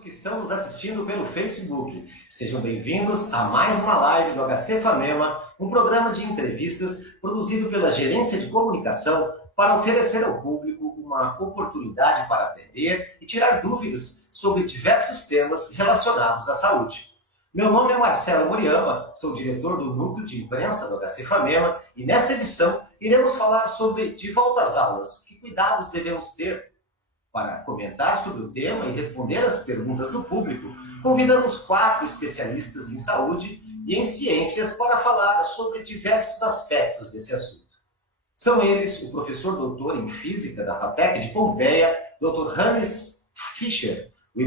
que estão nos assistindo pelo Facebook. Sejam bem-vindos a mais uma live do HC Famema, um programa de entrevistas produzido pela Gerência de Comunicação para oferecer ao público uma oportunidade para aprender e tirar dúvidas sobre diversos temas relacionados à saúde. Meu nome é Marcelo Moriama, sou diretor do Núcleo de Imprensa do HC Famema e nesta edição iremos falar sobre de volta às aulas, que cuidados devemos ter. Para comentar sobre o tema e responder as perguntas do público, convidamos 4 especialistas em saúde e em ciências para falar sobre diversos aspectos desse assunto. São eles o professor doutor em Física da FATEC de Pompeia, Dr. Hannes Fischer, o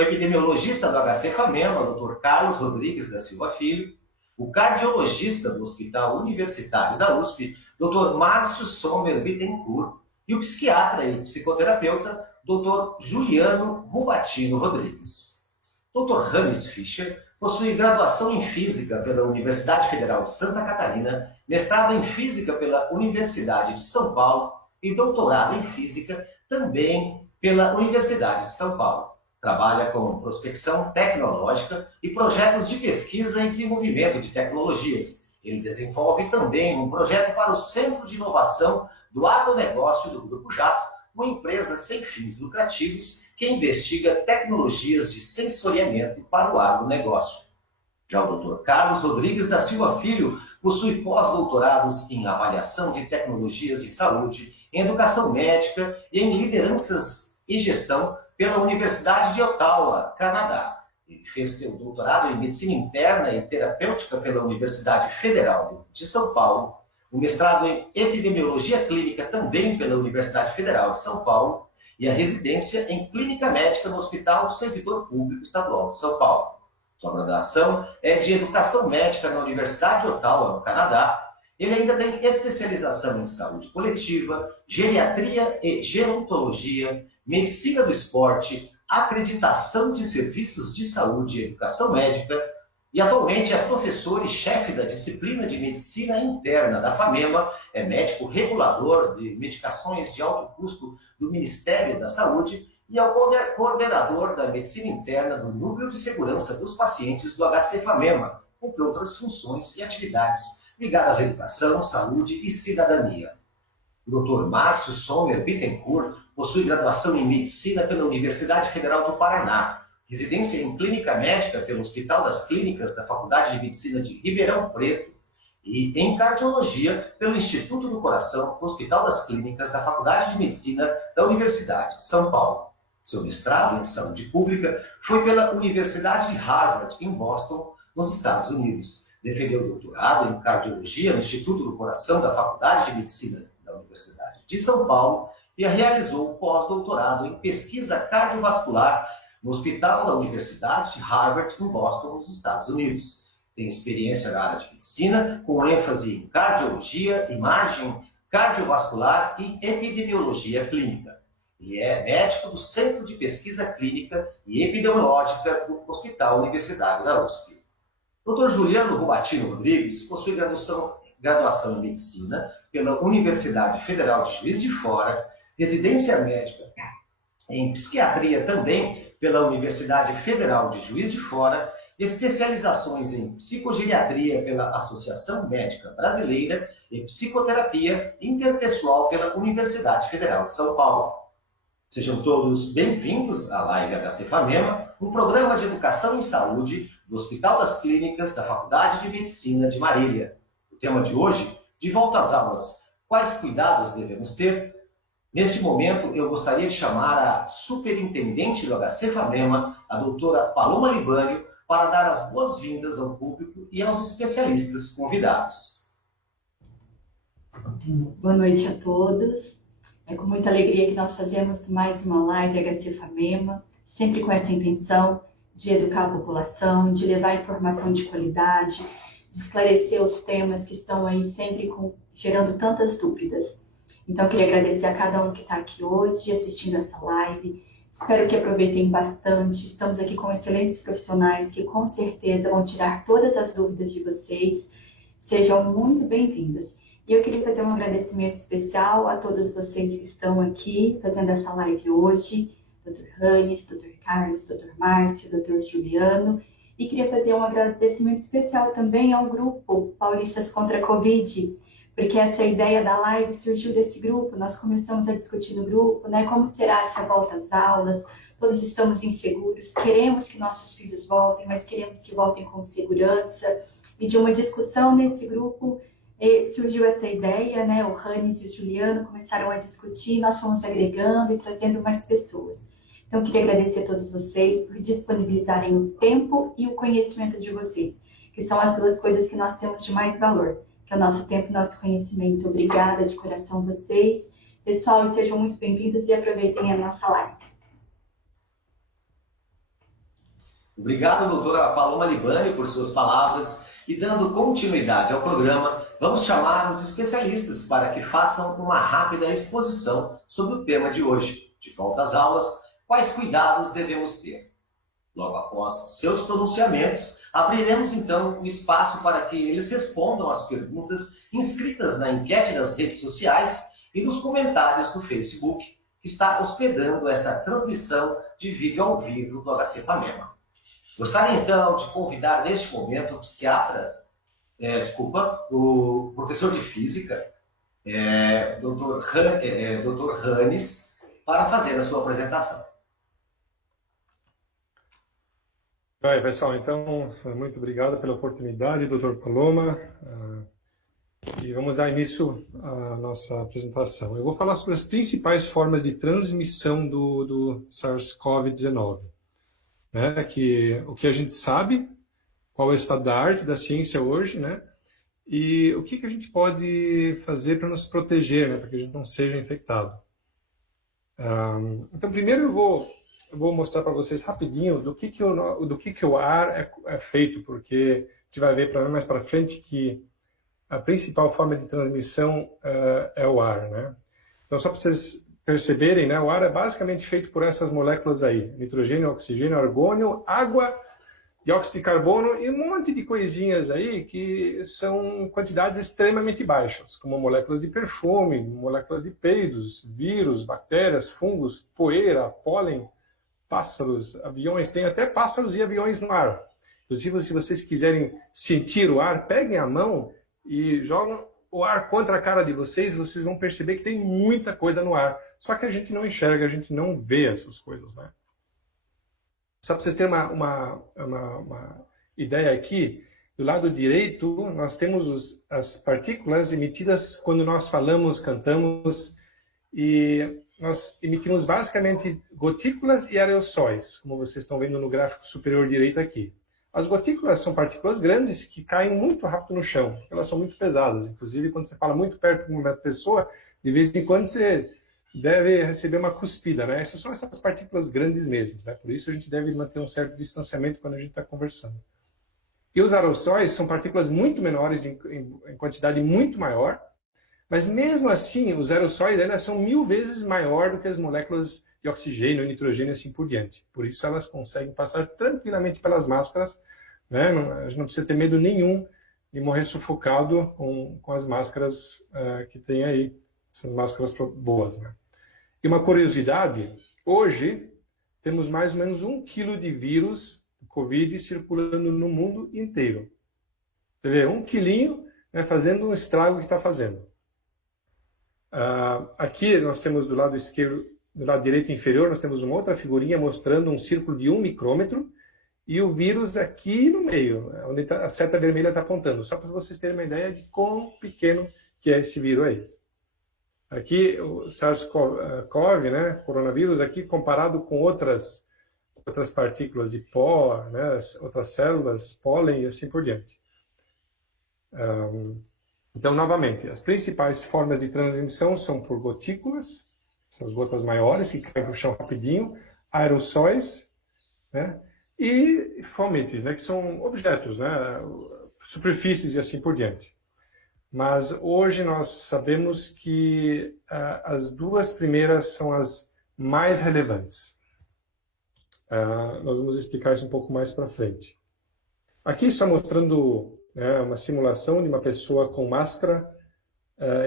epidemiologista do HC Famema, Dr. Carlos Rodrigues da Silva Filho, o cardiologista do Hospital Universitário da USP, Dr. Márcio Sommer Bittencourt, e o psiquiatra e psicoterapeuta, Dr. Juliano Rubatino Rodrigues. Dr. Hannes Fischer possui graduação em Física pela Universidade Federal de Santa Catarina, mestrado em Física pela Universidade de São Paulo e doutorado em Física também pela Universidade de São Paulo. Trabalha com prospecção tecnológica e projetos de pesquisa e desenvolvimento de tecnologias. Ele desenvolve também um projeto para o Centro de Inovação do Agronegócio do Grupo Jato, uma empresa sem fins lucrativos que investiga tecnologias de sensoriamento para o agronegócio. Já o Dr. Carlos Rodrigues da Silva Filho possui pós-doutorados em avaliação de tecnologias em saúde, em educação médica e em lideranças e gestão pela Universidade de Ottawa, Canadá. Ele fez seu doutorado em medicina interna e terapêutica pela Universidade Federal de São Paulo, o mestrado em epidemiologia clínica também pela Universidade Federal de São Paulo e a residência em clínica médica no Hospital do Servidor Público Estadual de São Paulo. Sua graduação é de educação médica na Universidade de Ottawa, no Canadá. Ele ainda tem especialização em saúde coletiva, geriatria e gerontologia, medicina do esporte, acreditação de serviços de saúde e educação médica, e atualmente é professor e chefe da disciplina de Medicina Interna da FAMEMA, é médico regulador de medicações de alto custo do Ministério da Saúde e é o coordenador da Medicina Interna do Núcleo de Segurança dos Pacientes do HC FAMEMA, entre outras funções e atividades ligadas à educação, saúde e cidadania. O Dr. Márcio Sommer Bittencourt possui graduação em Medicina pela Universidade Federal do Paraná, residência em Clínica Médica pelo Hospital das Clínicas da Faculdade de Medicina de Ribeirão Preto e em Cardiologia pelo Instituto do Coração do Hospital das Clínicas da Faculdade de Medicina da Universidade de São Paulo. Seu mestrado em Saúde Pública foi pela Universidade de Harvard, em Boston, nos Estados Unidos. Defendeu doutorado em Cardiologia no Instituto do Coração da Faculdade de Medicina da Universidade de São Paulo e realizou pós-doutorado em Pesquisa Cardiovascular no Hospital da Universidade de Harvard, em Boston, nos Estados Unidos. Tem experiência na área de medicina, com ênfase em cardiologia, imagem cardiovascular e epidemiologia clínica. Ele é médico do Centro de Pesquisa Clínica e Epidemiológica do Hospital Universitário da USP. Dr. Juliano Rubatino Rodrigues possui graduação em Medicina pela Universidade Federal de Juiz de Fora, residência médica em Psiquiatria também pela Universidade Federal de Juiz de Fora, especializações em Psicogeriatria pela Associação Médica Brasileira e Psicoterapia Interpessoal pela Universidade Federal de São Paulo. Sejam todos bem-vindos à Live HC Famema, um programa de educação em saúde do Hospital das Clínicas da Faculdade de Medicina de Marília. O tema de hoje, de volta às aulas, quais cuidados devemos ter? Neste momento, eu gostaria de chamar a superintendente do HC Famema, a doutora Paloma Libânio, para dar as boas-vindas ao público e aos especialistas convidados. Boa noite a todos. É com muita alegria que nós fazemos mais uma live HC Famema, sempre com essa intenção de educar a população, de levar informação de qualidade, de esclarecer os temas que estão aí sempre gerando tantas dúvidas. Então, eu queria agradecer a cada um que está aqui hoje, assistindo essa live. Espero que aproveitem bastante. Estamos aqui com excelentes profissionais que, com certeza, vão tirar todas as dúvidas de vocês. Sejam muito bem-vindos. E eu queria fazer um agradecimento especial a todos vocês que estão aqui fazendo essa live hoje, Dr. Hannes, Dr. Carlos, Dr. Márcio, Dr. Juliano. E queria fazer um agradecimento especial também ao grupo Paulistas contra a Covid, porque essa ideia da live surgiu desse grupo, nós começamos a discutir no grupo, né, como será essa volta às aulas, todos estamos inseguros, queremos que nossos filhos voltem, mas queremos que voltem com segurança, e de uma discussão nesse grupo surgiu essa ideia, né, o Hannes e o Juliano começaram a discutir, nós fomos agregando e trazendo mais pessoas. Então, eu queria agradecer a todos vocês por disponibilizarem o tempo e o conhecimento de vocês, que são as duas coisas que nós temos de mais valor, que é o nosso tempo e o nosso conhecimento. Obrigada de coração vocês. Pessoal, sejam muito bem-vindos e aproveitem a nossa live. Obrigado, doutora Paloma Libani, por suas palavras. E dando continuidade ao programa, vamos chamar os especialistas para que façam uma rápida exposição sobre o tema de hoje. De volta às aulas, quais cuidados devemos ter? Logo após seus pronunciamentos, abriremos então o espaço para que eles respondam às perguntas inscritas na enquete das redes sociais e nos comentários do Facebook, que está hospedando esta transmissão de vídeo ao vivo do HC Famema. Gostaria então de convidar neste momento o professor de Física, Dr. Hannes, para fazer a sua apresentação. Oi, pessoal, então, muito obrigado pela oportunidade, Dr. Paloma, e vamos dar início à nossa apresentação. Eu vou falar sobre as principais formas de transmissão do SARS-CoV-19, né, o que a gente sabe, qual é o estado da arte, da ciência hoje, né, e o que a gente pode fazer para nos proteger, né, para que a gente não seja infectado. Então, primeiro eu vou mostrar para vocês rapidinho do que o ar é feito, porque a gente vai ver mais para frente que a principal forma de transmissão é o ar, né? Então, só para vocês perceberem, né, o ar é basicamente feito por essas moléculas aí, nitrogênio, oxigênio, argônio, água, dióxido de carbono e um monte de coisinhas aí que são quantidades extremamente baixas, como moléculas de perfume, moléculas de peidos, vírus, bactérias, fungos, poeira, pólen, pássaros, aviões, tem até pássaros e aviões no ar. Inclusive, se vocês quiserem sentir o ar, peguem a mão e jogam o ar contra a cara de vocês, vocês vão perceber que tem muita coisa no ar. Só que a gente não enxerga, a gente não vê essas coisas, né? Só para vocês terem uma ideia aqui, do lado direito, nós temos as partículas emitidas quando nós falamos, cantamos, e nós emitimos basicamente gotículas e aerossóis, como vocês estão vendo no gráfico superior direito aqui. As gotículas são partículas grandes que caem muito rápido no chão, elas são muito pesadas. Inclusive, quando você fala muito perto de uma pessoa, de vez em quando você deve receber uma cuspida, né? Essas são essas partículas grandes mesmo, né? Por isso a gente deve manter um certo distanciamento quando a gente está conversando. E os aerossóis são partículas muito menores, em quantidade muito maior, mas mesmo assim, os aerossóis ainda são 1000 vezes maior do que as moléculas de oxigênio, nitrogênio e assim por diante. Por isso elas conseguem passar tranquilamente pelas máscaras, né? A gente não precisa ter medo nenhum de morrer sufocado com as máscaras que tem aí, essas máscaras boas, né? E uma curiosidade, hoje temos mais ou menos 1 quilo de vírus do Covid circulando no mundo inteiro. Você vê, 1 quilinho, né, fazendo um estrago que está fazendo. Aqui nós temos do lado esquerdo, do lado direito inferior, nós temos uma outra figurinha mostrando um círculo de 1 micrômetro e o vírus aqui no meio, onde a seta vermelha está apontando, só para vocês terem uma ideia de quão pequeno que é esse vírus aí. Aqui o SARS-CoV, né, coronavírus, aqui comparado com outras partículas de pó, né, outras células, pólen e assim por diante. Então, novamente, as principais formas de transmissão são por gotículas, são as gotas maiores que caem para o chão rapidinho, aerossóis, né, e fomites, né, que são objetos, né, superfícies e assim por diante. Mas hoje nós sabemos que as duas primeiras são as mais relevantes. Nós vamos explicar isso um pouco mais para frente. Aqui está mostrando, né, uma simulação de uma pessoa com máscara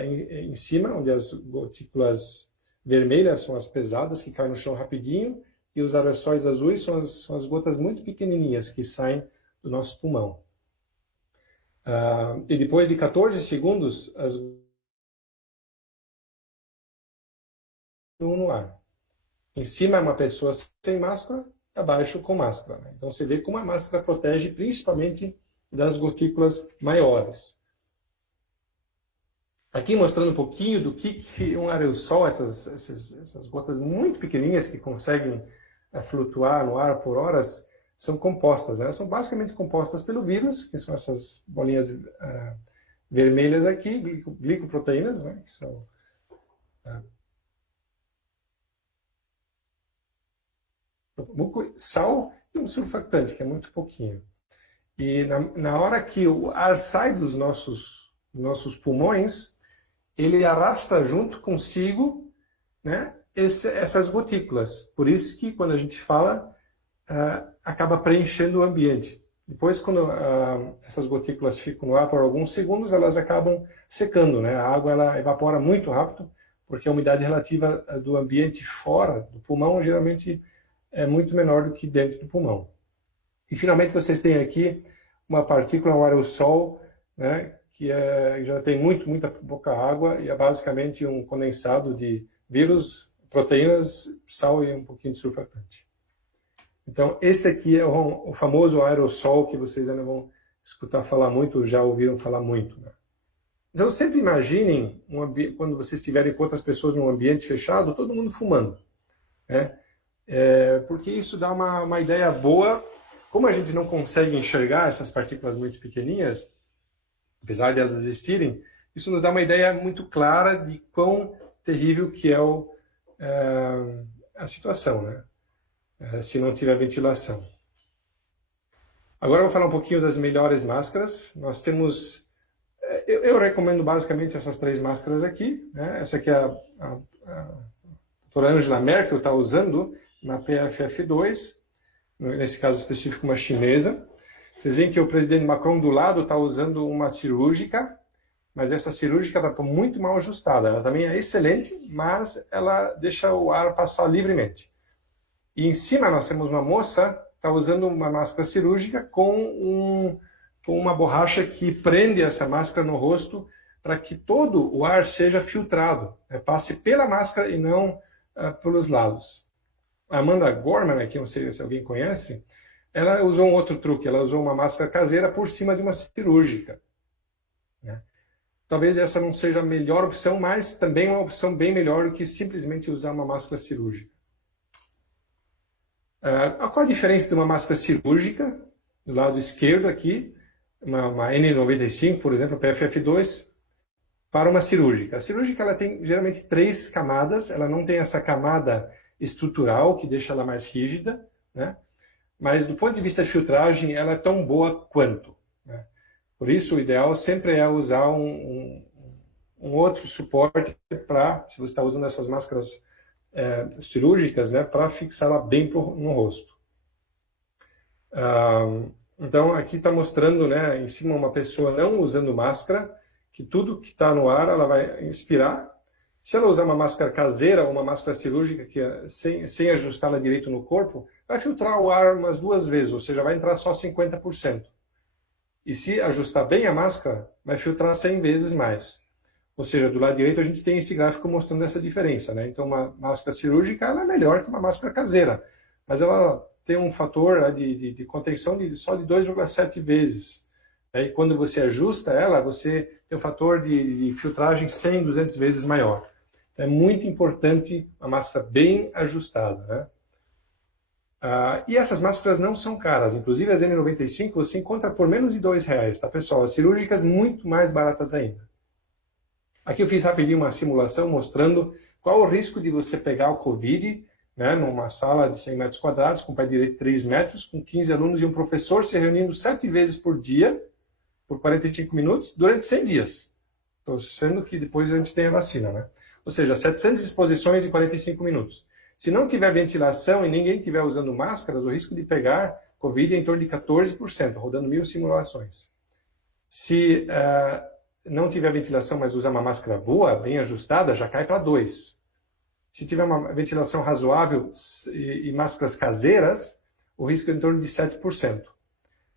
em cima, onde as gotículas vermelhas são as pesadas, que caem no chão rapidinho, e os aerossóis azuis são as gotas muito pequenininhas que saem do nosso pulmão. E depois de 14 segundos, as no ar. Em cima é uma pessoa sem máscara, abaixo com máscara, né? Então você vê como a máscara protege principalmente das gotículas maiores. Aqui mostrando um pouquinho do que um aerossol, essas gotas muito pequenininhas que conseguem flutuar no ar por horas, são compostas. Elas são basicamente compostas pelo vírus, que são essas bolinhas vermelhas aqui, glicoproteínas, né, que são sal e um surfactante, que é muito pouquinho. E na hora que o ar sai dos nossos pulmões, ele arrasta junto consigo, né, essas gotículas. Por isso que quando a gente fala, acaba preenchendo o ambiente. Depois, quando essas gotículas ficam no ar por alguns segundos, elas acabam secando, né? A água ela evapora muito rápido, porque a umidade relativa do ambiente fora do pulmão geralmente é muito menor do que dentro do pulmão. E finalmente vocês têm aqui uma partícula, um aerossol, né, que já tem muita pouca água e é basicamente um condensado de vírus, proteínas, sal e um pouquinho de surfactante. Então esse aqui é o famoso aerossol que vocês ainda vão escutar falar muito, já ouviram falar muito, né? Então sempre imaginem quando vocês estiverem com outras pessoas num ambiente fechado, todo mundo fumando, né? Porque isso dá uma ideia boa. Como a gente não consegue enxergar essas partículas muito pequenininhas, apesar de elas existirem, isso nos dá uma ideia muito clara de quão terrível que é a situação, né? Se não tiver ventilação. Agora eu vou falar um pouquinho das melhores máscaras. Nós temos... Eu recomendo basicamente essas 3 máscaras aqui, né? Essa aqui a doutora Angela Merkel está usando na PFF2, nesse caso específico uma chinesa. Vocês veem que o presidente Macron do lado está usando uma cirúrgica, mas essa cirúrgica está muito mal ajustada. Ela também é excelente, mas ela deixa o ar passar livremente. E em cima nós temos uma moça que está usando uma máscara cirúrgica com uma borracha que prende essa máscara no rosto para que todo o ar seja filtrado, né? Passe pela máscara e não pelos lados. A Amanda Gorman, aqui não sei se alguém conhece, ela usou um outro truque, ela usou uma máscara caseira por cima de uma cirúrgica, né? Talvez essa não seja a melhor opção, mas também é uma opção bem melhor do que simplesmente usar uma máscara cirúrgica. Qual a diferença de uma máscara cirúrgica, do lado esquerdo aqui, uma N95, por exemplo, PFF2, para uma cirúrgica? A cirúrgica ela tem geralmente 3 camadas, ela não tem essa camada estrutural que deixa ela mais rígida, né? Mas do ponto de vista de filtragem, ela é tão boa quanto, né? Por isso, o ideal sempre é usar um outro suporte para, se você está usando essas máscaras cirúrgicas, né, para fixá-la bem no rosto. Então, aqui está mostrando, né, em cima uma pessoa não usando máscara, que tudo que está no ar ela vai inspirar. Se ela usar uma máscara caseira ou uma máscara cirúrgica que sem ajustá-la direito no corpo, vai filtrar o ar umas 2 vezes, ou seja, vai entrar só 50%. E se ajustar bem a máscara, vai filtrar 100 vezes mais. Ou seja, do lado direito a gente tem esse gráfico mostrando essa diferença, né? Então uma máscara cirúrgica ela é melhor que uma máscara caseira, mas ela tem um fator de contenção só de 2,7 vezes. E quando você ajusta ela, você tem um fator de filtragem 100, 200 vezes maior. É muito importante a máscara bem ajustada, né? E essas máscaras não são caras, inclusive as N95 você encontra por menos de R$2, tá pessoal? As cirúrgicas muito mais baratas ainda. Aqui eu fiz rapidinho uma simulação mostrando qual o risco de você pegar o Covid, né, numa sala de 100 metros quadrados, com pé direito 3 metros, com 15 alunos e um professor se reunindo 7 vezes por dia, por 45 minutos, durante 100 dias. Estou sendo que depois a gente tem a vacina, né? Ou seja, 700 exposições em 45 minutos. Se não tiver ventilação e ninguém estiver usando máscaras, o risco de pegar Covid é em torno de 14%, rodando 1000 simulações. Se não tiver ventilação, mas usar uma máscara boa, bem ajustada, já cai para 2%. Se tiver uma ventilação razoável e máscaras caseiras, o risco é em torno de 7%.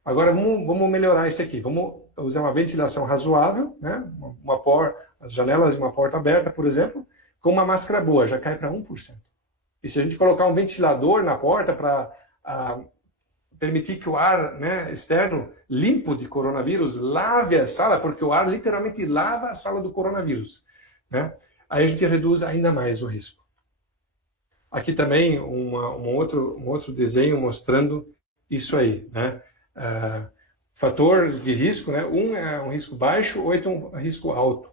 Agora, vamos melhorar isso aqui. Vamos usar uma ventilação razoável, né? As janelas de uma porta aberta, por exemplo, com uma máscara boa, já cai para 1%. E se a gente colocar um ventilador na porta para permitir que o ar, né, externo, limpo de coronavírus, lave a sala, porque o ar literalmente lava a sala do coronavírus, né? Aí a gente reduz ainda mais o risco. Aqui também um outro desenho mostrando isso aí, né? Fatores de risco, né? Um é um risco baixo, 8 é um risco alto.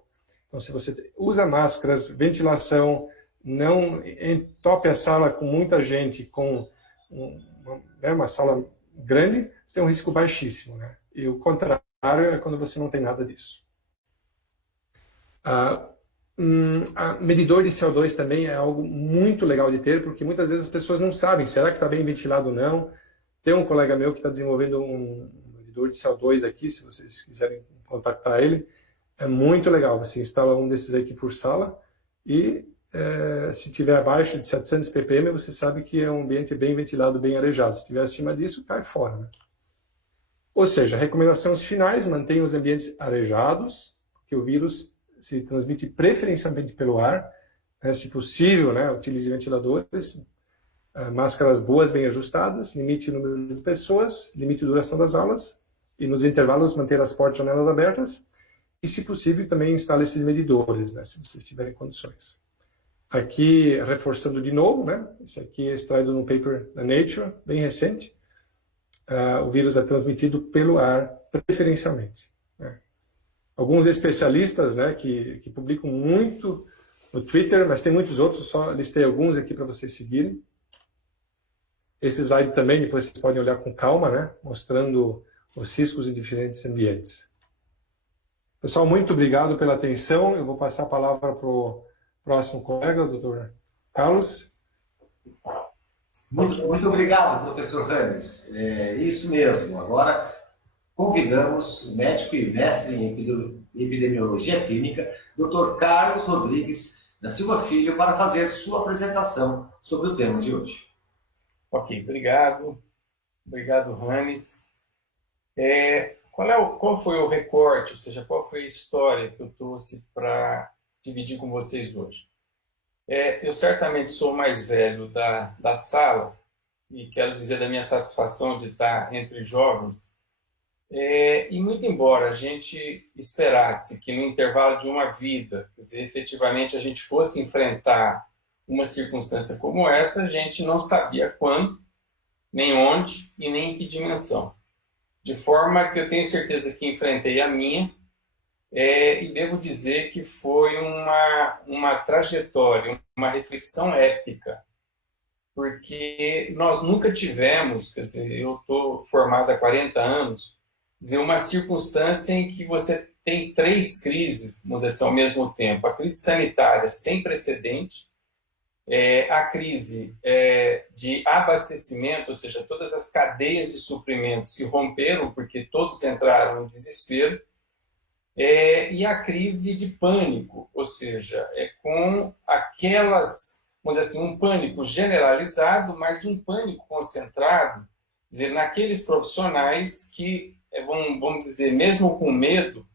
Então, se você usa máscaras, ventilação, não entope a sala com muita gente, com uma sala grande, você tem um risco baixíssimo, né? E o contrário é quando você não tem nada disso. Medidor de CO2 também é algo muito legal de ter, porque muitas vezes as pessoas não sabem, será que está bem ventilado ou não? Tem um colega meu que está desenvolvendo um medidor de CO2 aqui, se vocês quiserem contactar ele. É muito legal, você instala um desses aqui por sala e se tiver abaixo de 700 ppm, você sabe que é um ambiente bem ventilado, bem arejado. Se estiver acima disso, cai fora, né? Ou seja, recomendações finais, mantenha os ambientes arejados, porque o vírus se transmite preferencialmente pelo ar, né? Se possível, né, utilize ventiladores, máscaras boas, bem ajustadas, limite o número de pessoas, limite a duração das aulas, e nos intervalos manter as portas e janelas abertas, e se possível também instale esses medidores, né, se vocês tiverem condições. Aqui, reforçando de novo, né, esse aqui é extraído num paper da Nature, bem recente, o vírus é transmitido pelo ar, preferencialmente, né. Alguns especialistas, né, que publicam muito no Twitter, mas tem muitos outros, só listei alguns aqui para vocês seguirem. Esse slide também, depois vocês podem olhar com calma, né, mostrando os riscos em diferentes ambientes. Pessoal, muito obrigado pela atenção. Eu vou passar a palavra para o próximo colega, o Dr. Carlos. Muito obrigado, professor Hannes. É isso mesmo. Agora, convidamos o médico e mestre em epidemiologia clínica, Dr. Carlos Rodrigues da Silva Filho, para fazer sua apresentação sobre o tema de hoje. Ok, obrigado. Obrigado, Hannes. Qual foi o recorte, ou seja, qual foi a história que eu trouxe para dividir com vocês hoje? Eu certamente sou o mais velho da sala e quero dizer da minha satisfação de estar entre jovens. E muito embora a gente esperasse que no intervalo de uma vida, quer dizer, efetivamente a gente fosse enfrentar uma circunstância como essa, a gente não sabia quando, nem onde e nem em que dimensão. De forma que eu tenho certeza que enfrentei a minha, e devo dizer que foi uma trajetória, uma reflexão épica, porque nós nunca tivemos, quer dizer, eu estou formado há 40 anos, quer dizer, uma circunstância em que você tem 3 crises, vamos dizer assim, ao mesmo tempo. A crise sanitária sem precedente, a crise de abastecimento, ou seja, todas as cadeias de suprimento se romperam porque todos entraram em desespero, e a crise de pânico, ou seja, com aquelas, vamos dizer assim, um pânico generalizado, mas um pânico concentrado, quer dizer, naqueles profissionais que, vamos dizer, mesmo com medo,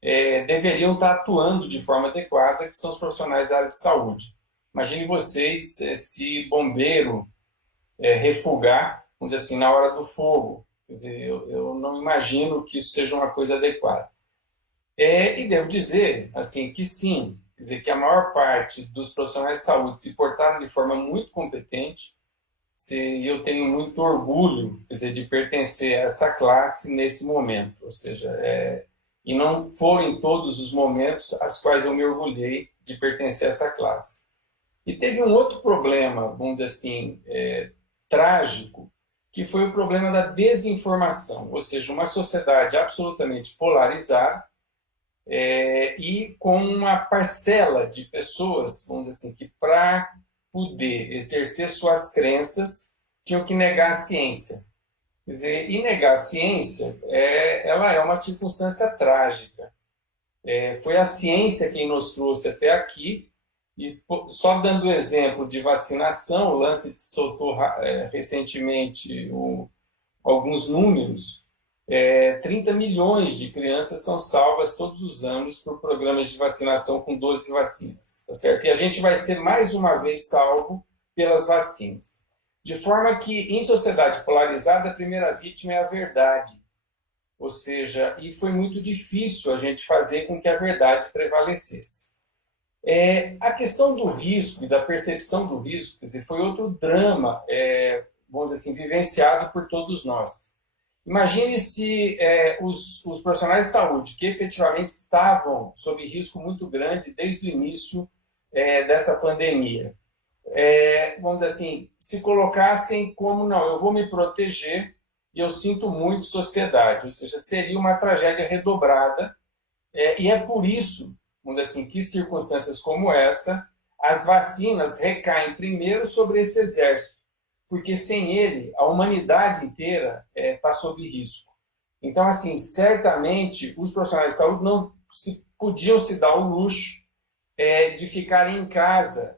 deveriam estar atuando de forma adequada, que são os profissionais da área de saúde. Imagine vocês se bombeiro refugar, vamos dizer assim, na hora do fogo. Quer dizer, eu não imagino que isso seja uma coisa adequada. E devo dizer assim, que sim, quer dizer, que a maior parte dos profissionais de saúde se portaram de forma muito competente, e eu tenho muito orgulho, quer dizer, de pertencer a essa classe nesse momento. Ou seja, e não foram em todos os momentos às quais eu me orgulhei de pertencer a essa classe. E teve um outro problema, vamos dizer assim, trágico, que foi o problema da desinformação, ou seja, uma sociedade absolutamente polarizada e com uma parcela de pessoas, vamos dizer assim, que para poder exercer suas crenças tinham que negar a ciência. Quer dizer, e negar a ciência, ela é uma circunstância trágica. Foi a ciência quem nos trouxe até aqui, E só dando o exemplo de vacinação, o Lancet soltou recentemente alguns números. 30 milhões de crianças são salvas todos os anos por programas de vacinação com 12 vacinas, tá certo? E a gente vai ser mais uma vez salvo pelas vacinas. De forma que, em sociedade polarizada, a primeira vítima é a verdade. Ou seja, e foi muito difícil a gente fazer com que a verdade prevalecesse. A questão do risco e da percepção do risco, quer dizer, foi outro drama, vamos dizer assim, vivenciado por todos nós. Imagine se os profissionais de saúde, que efetivamente estavam sob risco muito grande desde o início dessa pandemia, vamos dizer assim, se colocassem como, não, eu vou me proteger e eu sinto muito sociedade, ou seja, seria uma tragédia redobrada, e é por isso, vamos dizer assim, que circunstâncias como essa, as vacinas recaem primeiro sobre esse exército, porque sem ele, a humanidade inteira está sob risco. Então, assim, certamente, os profissionais de saúde não podiam se dar o luxo de ficarem em casa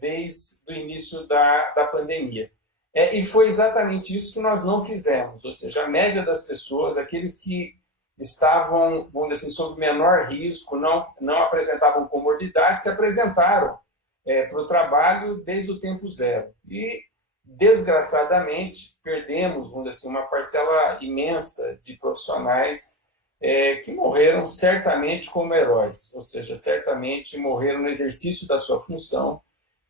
desde o início da pandemia. E foi exatamente isso que nós não fizemos, ou seja, a média das pessoas, aqueles que estavam, vamos dizer assim, sob menor risco, não apresentavam comorbidades, se apresentaram para o trabalho desde o tempo zero. E, desgraçadamente, perdemos, vamos dizer assim, uma parcela imensa de profissionais que morreram certamente como heróis, ou seja, certamente morreram no exercício da sua função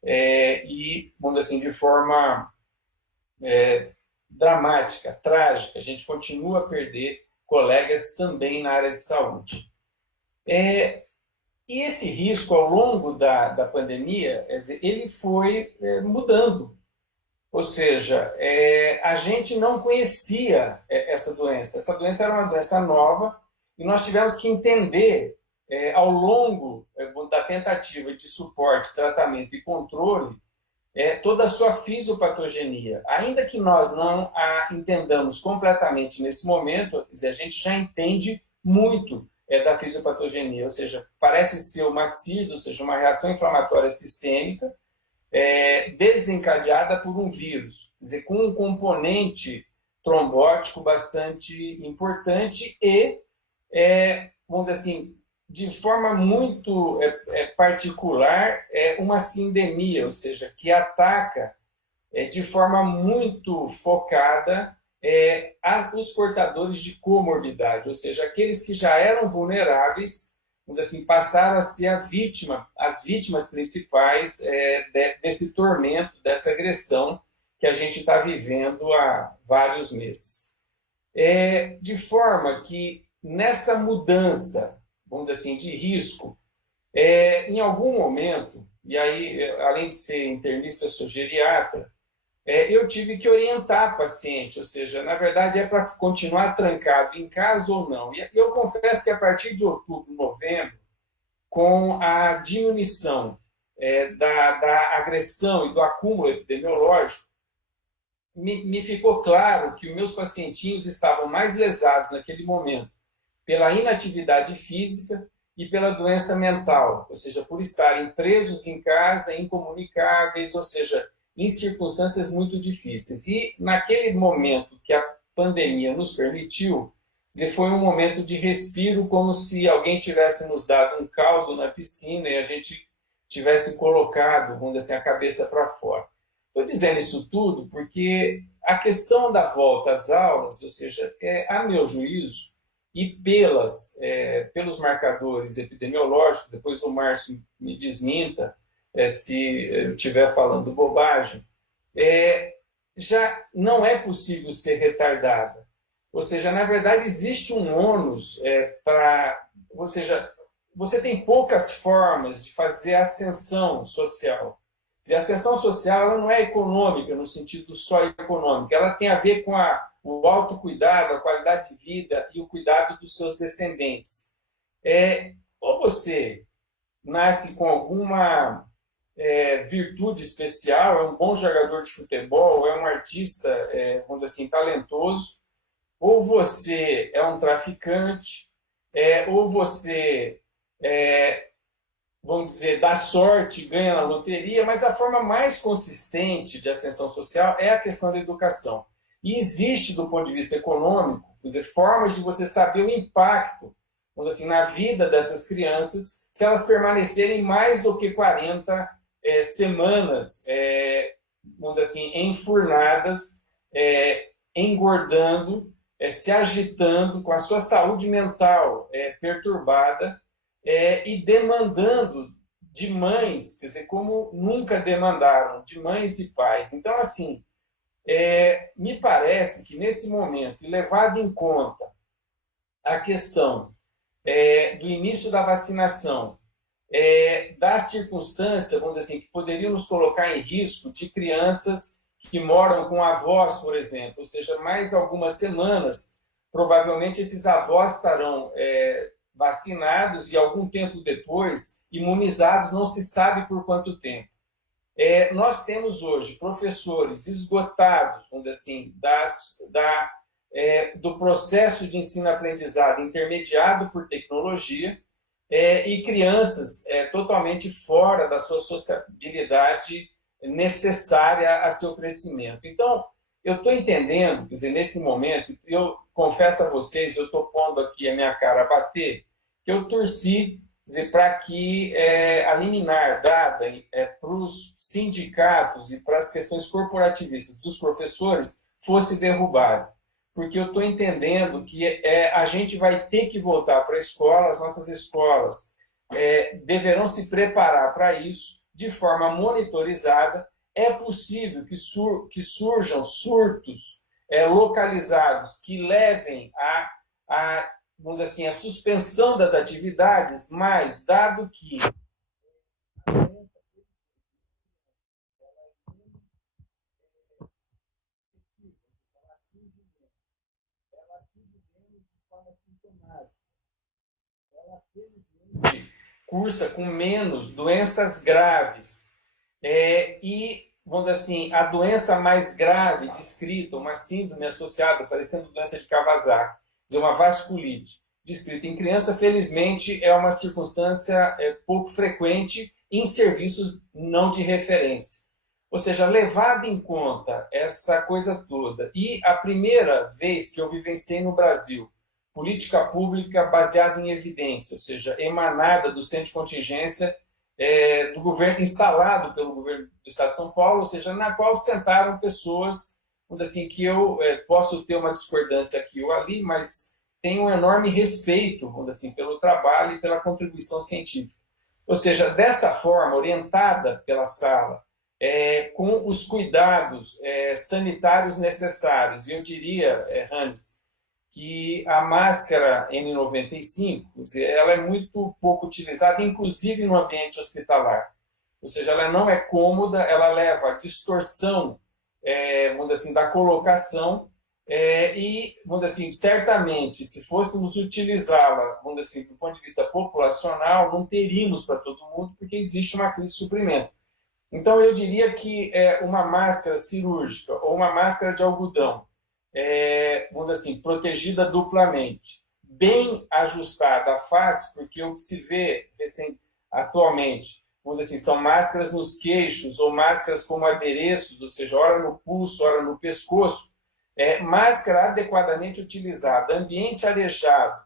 e, vamos dizer assim, de forma dramática, trágica. A gente continua a perder colegas também na área de saúde. E esse risco, ao longo da pandemia, ele foi mudando. Ou seja, a gente não conhecia essa doença. Essa doença era uma doença nova e nós tivemos que entender, ao longo da tentativa de suporte, tratamento e controle, toda a sua fisiopatogenia. Ainda que nós não a entendamos completamente nesse momento, a gente já entende muito da fisiopatogenia, ou seja, parece ser uma CIS, ou seja, uma reação inflamatória sistêmica, desencadeada por um vírus, quer dizer, com um componente trombótico bastante importante e, vamos dizer assim, de forma muito particular, uma sindemia, ou seja, que ataca de forma muito focada os portadores de comorbidade, ou seja, aqueles que já eram vulneráveis, vamos dizer assim, passaram a ser as vítimas principais desse tormento, dessa agressão que a gente está vivendo há vários meses. De forma que, nessa mudança, vamos dizer assim, de risco, em algum momento, e aí, além de ser internista, eu sou geriatra, eu tive que orientar paciente, ou seja, na verdade é para continuar trancado em casa ou não. E eu confesso que a partir de outubro, novembro, com a diminuição da agressão e do acúmulo epidemiológico, me ficou claro que os meus pacientinhos estavam mais lesados naquele momento pela inatividade física e pela doença mental, ou seja, por estarem presos em casa, incomunicáveis, ou seja, em circunstâncias muito difíceis. E naquele momento que a pandemia nos permitiu, foi um momento de respiro, como se alguém tivesse nos dado um caldo na piscina e a gente tivesse colocado, vamos dizer assim, a cabeça para fora. Estou dizendo isso tudo porque a questão da volta às aulas, ou seja, a meu juízo, e pelos marcadores epidemiológicos, depois o Márcio me desminta se eu estiver falando bobagem, já não é possível ser retardada. Ou seja, na verdade, existe um ônus ou seja, você tem poucas formas de fazer ascensão social. E a ascensão social ela não é econômica, no sentido só econômico. Ela tem a ver com o autocuidado, a qualidade de vida e o cuidado dos seus descendentes. Ou você nasce com alguma virtude especial, é um bom jogador de futebol, é um artista, vamos dizer assim, talentoso, ou você é um traficante, ou você vamos dizer, dá sorte, ganha na loteria, mas a forma mais consistente de ascensão social é a questão da educação. E existe, do ponto de vista econômico, quer dizer, formas de você saber o impacto, vamos dizer assim, na vida dessas crianças, se elas permanecerem mais do que 40 semanas, vamos dizer assim, enfurnadas, engordando, se agitando, com a sua saúde mental perturbada, e demandando de mães, quer dizer, como nunca demandaram, de mães e pais. Então, assim, me parece que nesse momento, e levado em conta a questão do início da vacinação, da circunstância, vamos dizer assim, que poderiam nos colocar em risco de crianças que moram com avós, por exemplo, ou seja, mais algumas semanas, provavelmente esses avós estarão vacinados e algum tempo depois imunizados, não se sabe por quanto tempo. Nós temos hoje professores esgotados, vamos dizer assim, do processo de ensino-aprendizado intermediado por tecnologia, e crianças totalmente fora da sua sociabilidade necessária a seu crescimento. Então, eu estou entendendo, quer dizer, nesse momento, eu confesso a vocês, eu estou pondo aqui a minha cara a bater, que eu torci para que a liminar dada para os sindicatos e para as questões corporativistas dos professores fosse derrubada. Porque eu estou entendendo que a gente vai ter que voltar para a escola, as nossas escolas deverão se preparar para isso de forma monitorizada. É possível que surjam surtos localizados que levem vamos dizer assim, a suspensão das atividades, mas dado que cursa com menos doenças graves, e, vamos dizer assim, a doença mais grave descrita, uma síndrome associada, parecendo doença de Kawasaki, dizer, uma vasculite, descrita em criança, felizmente é uma circunstância pouco frequente em serviços não de referência. Ou seja, levado em conta essa coisa toda, e a primeira vez que eu vivenciei no Brasil política pública baseada em evidência, ou seja, emanada do centro de contingência do governo, instalado pelo governo do Estado de São Paulo, ou seja, na qual sentaram pessoas, vamos dizer assim, que eu posso ter uma discordância aqui ou ali, mas tenho um enorme respeito, vamos dizer assim, pelo trabalho e pela contribuição científica. Ou seja, dessa forma, orientada pela sala, com os cuidados sanitários necessários, e eu diria, Hannes, que a máscara N95, ela é muito pouco utilizada, inclusive no ambiente hospitalar. Ou seja, ela não é cômoda, ela leva à distorção, vamos dizer assim, da colocação, e, vamos dizer assim, certamente, se fôssemos utilizá-la, vamos dizer assim, do ponto de vista populacional, não teríamos para todo mundo, porque existe uma crise de suprimento. Então, eu diria que uma máscara cirúrgica ou uma máscara de algodão, vamos dizer assim, protegida duplamente, bem ajustada à face, porque o que se vê atualmente, vamos dizer assim, são máscaras nos queixos ou máscaras como adereços, ou seja, ora no pulso, ora no pescoço. Máscara adequadamente utilizada, ambiente arejado,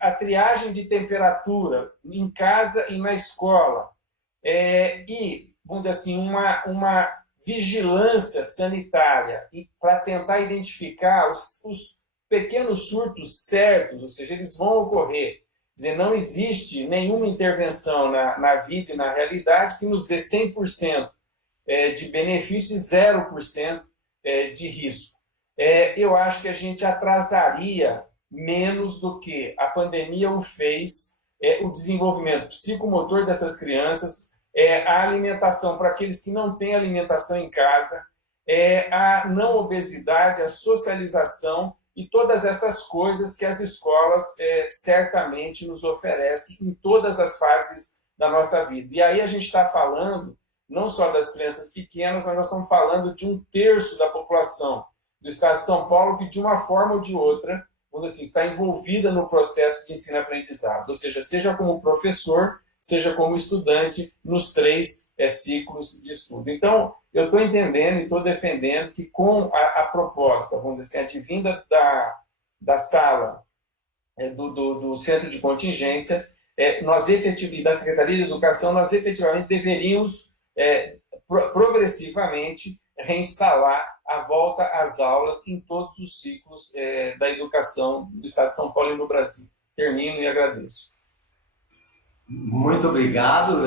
a triagem de temperatura em casa e na escola, e, vamos dizer assim, uma vigilância sanitária para tentar identificar os pequenos surtos certos, ou seja, eles vão ocorrer. Quer dizer, não existe nenhuma intervenção na vida e na realidade que nos dê 100% de benefício e 0% de risco. Eu acho que a gente atrasaria menos do que a pandemia o fez, o desenvolvimento psicomotor dessas crianças, a alimentação para aqueles que não têm alimentação em casa, a não obesidade, a socialização e todas essas coisas que as escolas certamente nos oferecem em todas as fases da nossa vida. E aí a gente está falando não só das crianças pequenas, mas nós estamos falando de 1/3 da população do Estado de São Paulo que, de uma forma ou de outra, vamos assim, está envolvida no processo de ensino-aprendizado. Ou seja como professor, seja como estudante nos 3 ciclos de estudo. Então, eu estou entendendo e estou defendendo que com a proposta, vamos dizer assim, advinda da sala, do centro de contingência, e da Secretaria de Educação, nós efetivamente deveríamos progressivamente reinstalar a volta às aulas em todos os ciclos da educação do Estado de São Paulo e no Brasil. Termino e agradeço. Muito obrigado,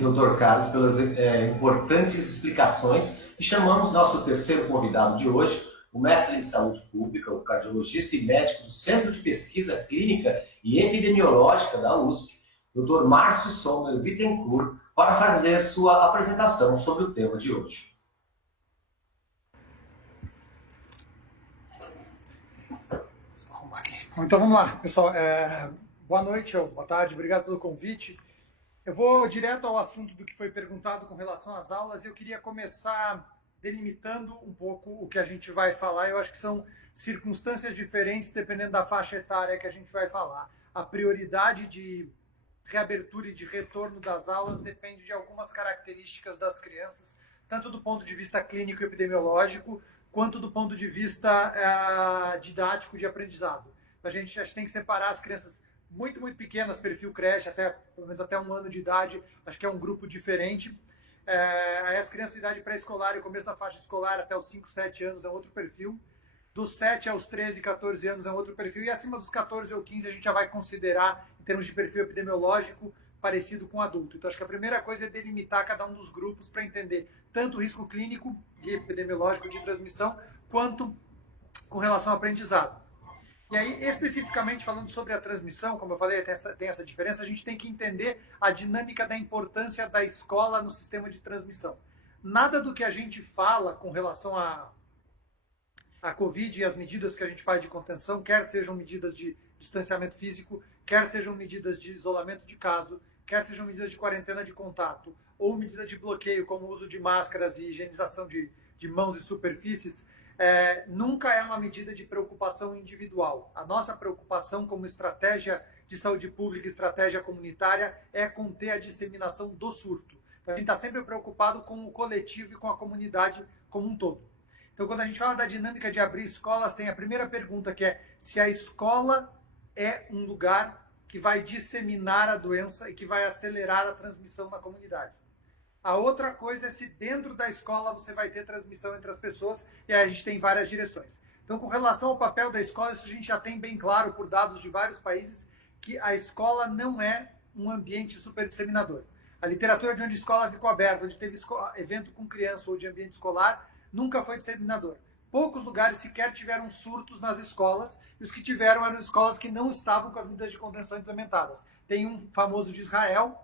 Dr. Carlos, pelas importantes explicações. E chamamos nosso terceiro convidado de hoje, o mestre em saúde pública, o cardiologista e médico do Centro de Pesquisa Clínica e Epidemiológica da USP, Dr. Márcio Sommer Bittencourt, para fazer sua apresentação sobre o tema de hoje. Então vamos lá, pessoal. Boa noite ou boa tarde, obrigado pelo convite. Eu vou direto ao assunto do que foi perguntado com relação às aulas e eu queria começar delimitando um pouco o que a gente vai falar. Eu acho que são circunstâncias diferentes dependendo da faixa etária que a gente vai falar. A prioridade de reabertura e de retorno das aulas depende de algumas características das crianças, tanto do ponto de vista clínico e epidemiológico, quanto do ponto de vista didático de aprendizado. A gente tem que separar as crianças muito, muito pequenas, perfil creche, pelo menos até 1 ano de idade, acho que é um grupo diferente. As crianças de idade pré-escolar e começo da faixa escolar até os 5, 7 anos é outro perfil. Dos 7 aos 13, 14 anos é outro perfil. E acima dos 14 ou 15 a gente já vai considerar, em termos de perfil epidemiológico, parecido com adulto. Então acho que a primeira coisa é delimitar cada um dos grupos para entender tanto o risco clínico e epidemiológico de transmissão, quanto com relação ao aprendizado. E aí, especificamente falando sobre a transmissão, como eu falei, tem essa diferença, a gente tem que entender a dinâmica da importância da escola no sistema de transmissão. Nada do que a gente fala com relação a Covid e as medidas que a gente faz de contenção, quer sejam medidas de distanciamento físico, quer sejam medidas de isolamento de caso, quer sejam medidas de quarentena de contato, ou medida de bloqueio, como o uso de máscaras e higienização de mãos e superfícies, nunca é uma medida de preocupação individual. A nossa preocupação como estratégia de saúde pública, estratégia comunitária, é conter a disseminação do surto. Então, a gente está sempre preocupado com o coletivo e com a comunidade como um todo. Então, quando a gente fala da dinâmica de abrir escolas, tem a primeira pergunta, que é se a escola é um lugar que vai disseminar a doença e que vai acelerar a transmissão na comunidade. A outra coisa é se dentro da escola você vai ter transmissão entre as pessoas, e aí a gente tem várias direções. Então, com relação ao papel da escola, isso a gente já tem bem claro por dados de vários países, que a escola não é um ambiente super disseminador. A literatura de onde a escola ficou aberta, onde teve evento com criança ou de ambiente escolar, nunca foi disseminador. Poucos lugares sequer tiveram surtos nas escolas, e os que tiveram eram escolas que não estavam com as medidas de contenção implementadas. Tem um famoso de Israel,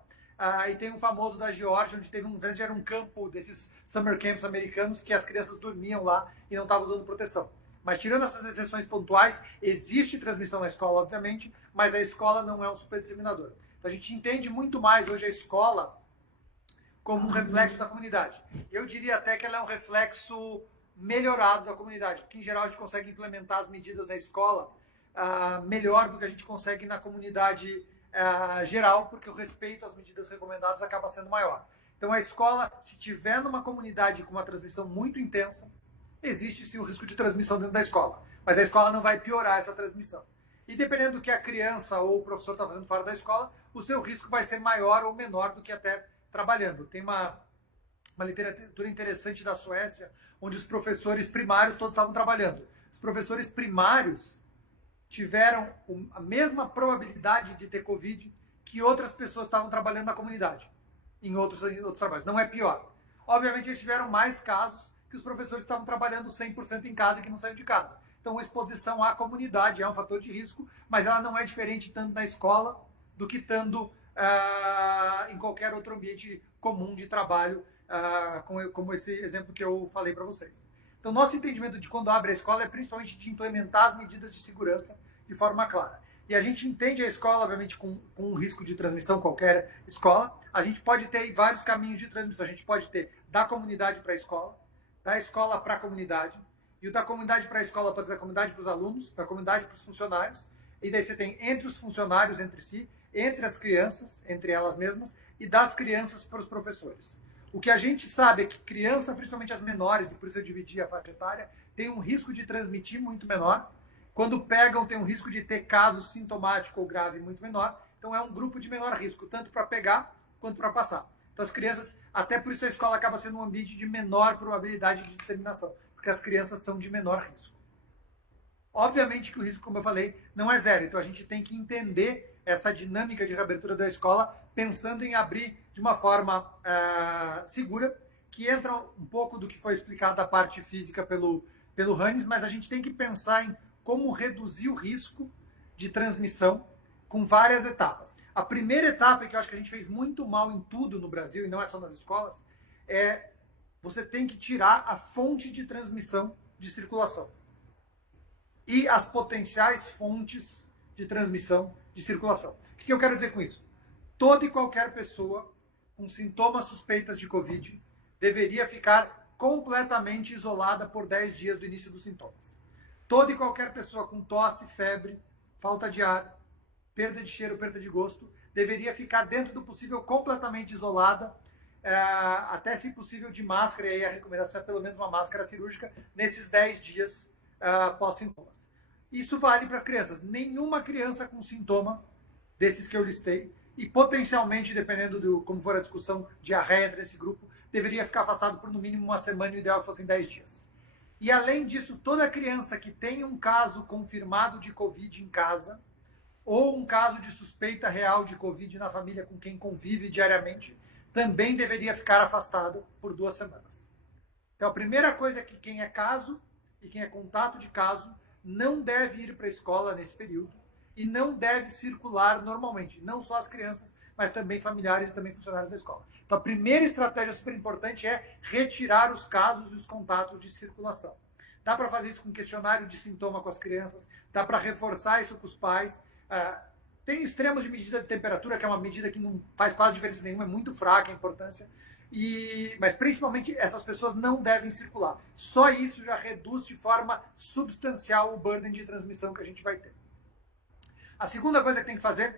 e tem um famoso da Geórgia, onde era um campo desses summer camps americanos que as crianças dormiam lá e não estavam usando proteção. Mas tirando essas exceções pontuais, existe transmissão na escola, obviamente, mas a escola não é um super disseminador. Então a gente entende muito mais hoje a escola como um reflexo da comunidade. Eu diria até que ela é um reflexo melhorado da comunidade, porque em geral a gente consegue implementar as medidas na escola melhor do que a gente consegue na comunidade geral, porque o respeito às medidas recomendadas acaba sendo maior. Então a escola, se tiver numa comunidade com uma transmissão muito intensa, existe sim o risco de transmissão dentro da escola, mas a escola não vai piorar essa transmissão. E dependendo do que a criança ou o professor está fazendo fora da escola, o seu risco vai ser maior ou menor do que até trabalhando. Tem uma literatura interessante da Suécia, onde os professores primários todos estavam trabalhando. Os professores primários tiveram a mesma probabilidade de ter Covid que outras pessoas estavam trabalhando na comunidade, em outros trabalhos. Não é pior. Obviamente, eles tiveram mais casos que os professores estavam trabalhando 100% em casa e que não saíram de casa. Então, a exposição à comunidade é um fator de risco, mas ela não é diferente tanto na escola do que estando em qualquer outro ambiente comum de trabalho, como esse exemplo que eu falei para vocês. Então, nosso entendimento de quando abre a escola é principalmente de implementar as medidas de segurança de forma clara. E a gente entende a escola, obviamente, com um risco de transmissão, qualquer escola. A gente pode ter vários caminhos de transmissão. A gente pode ter da comunidade para a escola, da escola para a comunidade, e o da comunidade para a escola pode ser da comunidade para os alunos, da comunidade para os funcionários, e daí você tem entre os funcionários, entre si, entre as crianças, entre elas mesmas, e das crianças para os professores. O que a gente sabe é que criança, principalmente as menores, e por isso eu dividi a faixa etária, tem um risco de transmitir muito menor. Quando pegam, tem um risco de ter caso sintomático ou grave muito menor. Então é um grupo de menor risco, tanto para pegar quanto para passar. Então as crianças, até por isso a escola acaba sendo um ambiente de menor probabilidade de disseminação, porque as crianças são de menor risco. Obviamente que o risco, como eu falei, não é zero. Então a gente tem que entender essa dinâmica de reabertura da escola, pensando em abrir de uma forma segura, que entra um pouco do que foi explicado da parte física pelo Hannes, mas a gente tem que pensar em como reduzir o risco de transmissão com várias etapas. A primeira etapa, que eu acho que a gente fez muito mal em tudo no Brasil, e não é só nas escolas, é você tem que tirar a fonte de transmissão de circulação e as potenciais fontes de transmissão de circulação. O que eu quero dizer com isso? Toda e qualquer pessoa com sintomas suspeitas de Covid deveria ficar completamente isolada por 10 dias do início dos sintomas. Toda e qualquer pessoa com tosse, febre, falta de ar, perda de cheiro, perda de gosto, deveria ficar dentro do possível completamente isolada, até se possível de máscara, e aí a recomendação é pelo menos uma máscara cirúrgica, nesses 10 dias pós-sintomas. Isso vale para as crianças. Nenhuma criança com sintoma desses que eu listei, e potencialmente, dependendo do como for a discussão, diarreia entre esse grupo, deveria ficar afastado por no mínimo uma semana, e o ideal que fossem 10 dias. E além disso, toda criança que tem um caso confirmado de Covid em casa, ou um caso de suspeita real de Covid na família com quem convive diariamente, também deveria ficar afastado por 2 semanas. Então a primeira coisa é que quem é caso e quem é contato de caso não deve ir para a escola nesse período e não deve circular normalmente, não só as crianças, mas também familiares e também funcionários da escola. Então a primeira estratégia super importante é retirar os casos e os contatos de circulação. Dá para fazer isso com questionário de sintoma com as crianças, dá para reforçar isso com os pais. Tem extremos de medida de temperatura, que é uma medida que não faz quase diferença nenhuma, é muito fraca a importância, mas principalmente essas pessoas não devem circular. Só isso já reduz de forma substancial o burden de transmissão que a gente vai ter. A segunda coisa que tem que fazer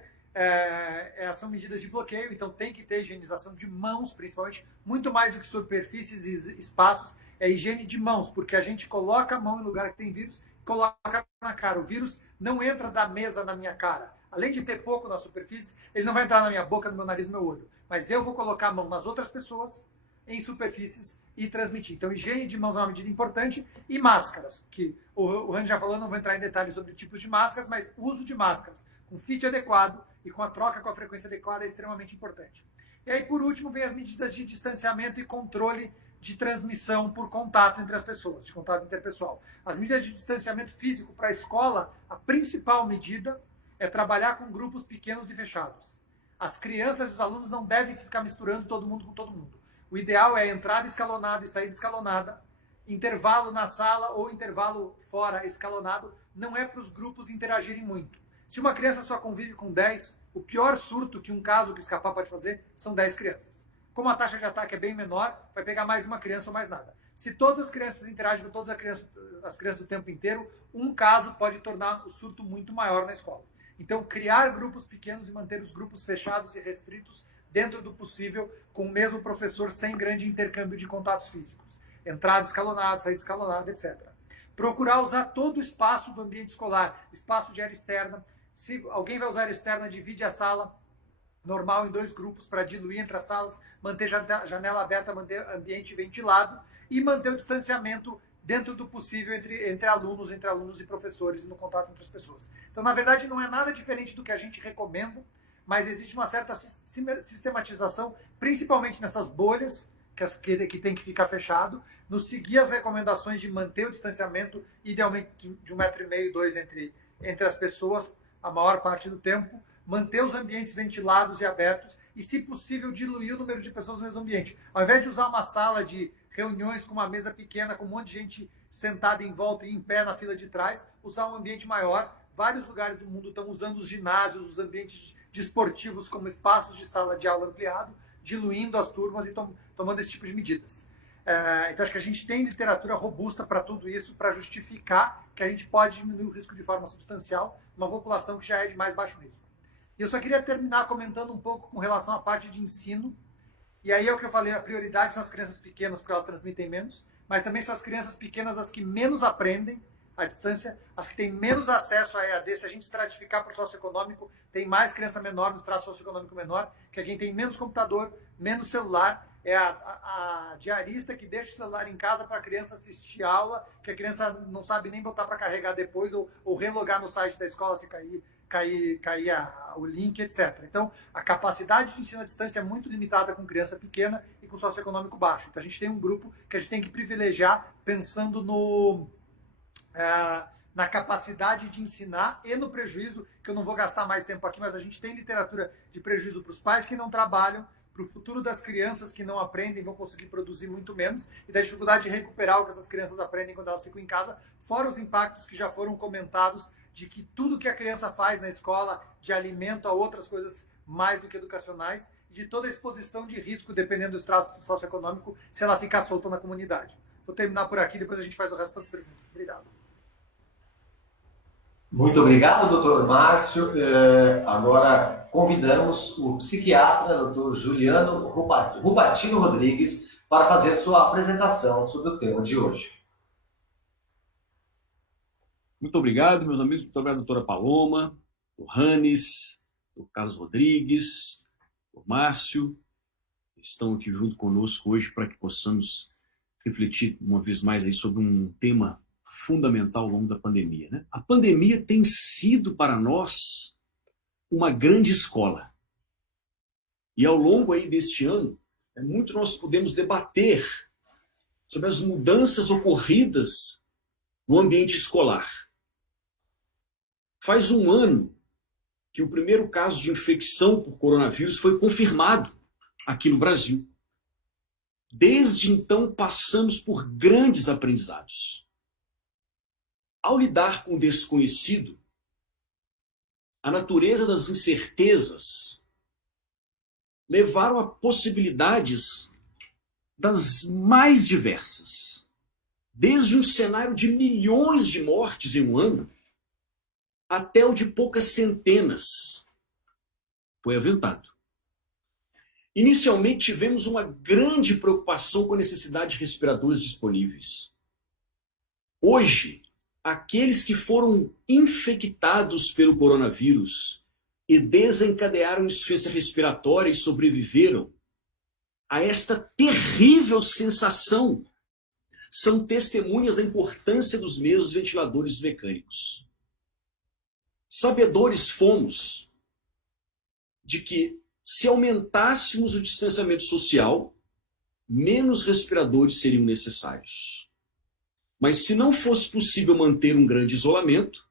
são medidas de bloqueio, então tem que ter higienização de mãos, principalmente, muito mais do que superfícies e espaços, é higiene de mãos, porque a gente coloca a mão em lugar que tem vírus e coloca na cara. O vírus não entra da mesa na minha cara. Além de ter pouco nas superfícies, ele não vai entrar na minha boca, no meu nariz, no meu olho. Mas eu vou colocar a mão nas outras pessoas, em superfícies, e transmitir. Então, higiene de mãos é uma medida importante. E máscaras, que o Rani já falou, não vou entrar em detalhes sobre tipos de máscaras, mas uso de máscaras com fit adequado e com a troca com a frequência adequada é extremamente importante. E aí, por último, vem as medidas de distanciamento e controle de transmissão por contato entre as pessoas, de contato interpessoal. As medidas de distanciamento físico para a escola, a principal medida é trabalhar com grupos pequenos e fechados. As crianças e os alunos não devem se ficar misturando todo mundo com todo mundo. O ideal é entrada escalonada e saída escalonada, intervalo na sala ou intervalo fora escalonado, não é para os grupos interagirem muito. Se uma criança só convive com 10, o pior surto que um caso que escapar pode fazer são 10 crianças. Como a taxa de ataque é bem menor, vai pegar mais uma criança ou mais nada. Se todas as crianças interagem com todas as crianças o tempo inteiro, um caso pode tornar o surto muito maior na escola. Então, criar grupos pequenos e manter os grupos fechados e restritos dentro do possível, com o mesmo professor, sem grande intercâmbio de contatos físicos. Entrada escalonada, saída escalonada, etc. Procurar usar todo o espaço do ambiente escolar, espaço de área externa. Se alguém vai usar área externa, divide a sala normal em 2 grupos para diluir entre as salas, manter janela aberta, manter ambiente ventilado e manter o distanciamento dentro do possível entre alunos e professores e no contato entre as pessoas. Então, na verdade, não é nada diferente do que a gente recomenda, mas existe uma certa sistematização, principalmente nessas bolhas que tem que ficar fechado, no seguir as recomendações de manter o distanciamento, idealmente de 1,5 m, 2 entre as pessoas, a maior parte do tempo, manter os ambientes ventilados e abertos e, se possível, diluir o número de pessoas no mesmo ambiente. Ao invés de usar uma sala de reuniões com uma mesa pequena, com um monte de gente sentada em volta e em pé na fila de trás, usar um ambiente maior. Vários lugares do mundo estão usando os ginásios, os ambientes desportivos como espaços de sala de aula ampliado, diluindo as turmas e tomando esse tipo de medidas. Então, acho que a gente tem literatura robusta para tudo isso, para justificar que a gente pode diminuir o risco de forma substancial numa população que já é de mais baixo risco. E eu só queria terminar comentando um pouco com relação à parte de ensino. E aí é o que eu falei, a prioridade são as crianças pequenas, porque elas transmitem menos, mas também são as crianças pequenas as que menos aprendem à distância, as que têm menos acesso a EAD. Se a gente estratificar por socioeconômico, tem mais criança menor no estrato socioeconômico menor, que é quem tem menos computador, menos celular, é a diarista que deixa o celular em casa para a criança assistir aula, que a criança não sabe nem botar para carregar depois, ou relogar no site da escola se cair o link, etc. Então, a capacidade de ensino à distância é muito limitada com criança pequena e com socioeconômico baixo. Então, a gente tem um grupo que a gente tem que privilegiar pensando na capacidade de ensinar e no prejuízo, que eu não vou gastar mais tempo aqui, mas a gente tem literatura de prejuízo para os pais que não trabalham, para o futuro das crianças que não aprendem, vão conseguir produzir muito menos, e da dificuldade de recuperar o que essas crianças aprendem quando elas ficam em casa, fora os impactos que já foram comentados de que tudo que a criança faz na escola, de alimento a outras coisas mais do que educacionais, e de toda a exposição de risco, dependendo do extrato socioeconômico, se ela ficar solta na comunidade. Vou terminar por aqui, depois a gente faz o resto das perguntas. Obrigado. Muito obrigado, doutor Márcio. Agora convidamos o psiquiatra, doutor Juliano Rubatino Rodrigues, para fazer sua apresentação sobre o tema de hoje. Muito obrigado, meus amigos. Muito obrigado, doutora Paloma, o Hannes, o Carlos Rodrigues, o Márcio, que estão aqui junto conosco hoje para que possamos refletir uma vez mais aí sobre um tema fundamental ao longo da pandemia, né? A pandemia tem sido para nós uma grande escola. E ao longo aí deste ano, muito nós podemos debater sobre as mudanças ocorridas no ambiente escolar. Faz um ano que o primeiro caso de infecção por coronavírus foi confirmado aqui no Brasil. Desde então, passamos por grandes aprendizados. Ao lidar com o desconhecido, a natureza das incertezas levaram a possibilidades das mais diversas. Desde um cenário de milhões de mortes em um ano, até o de poucas centenas foi aventado. Inicialmente tivemos uma grande preocupação com a necessidade de respiradores disponíveis. Hoje, aqueles que foram infectados pelo coronavírus e desencadearam insuficiência respiratória e sobreviveram a esta terrível sensação são testemunhas da importância dos meios ventiladores mecânicos. Sabedores fomos de que, se aumentássemos o distanciamento social, menos respiradores seriam necessários. Mas se não fosse possível manter um grande isolamento,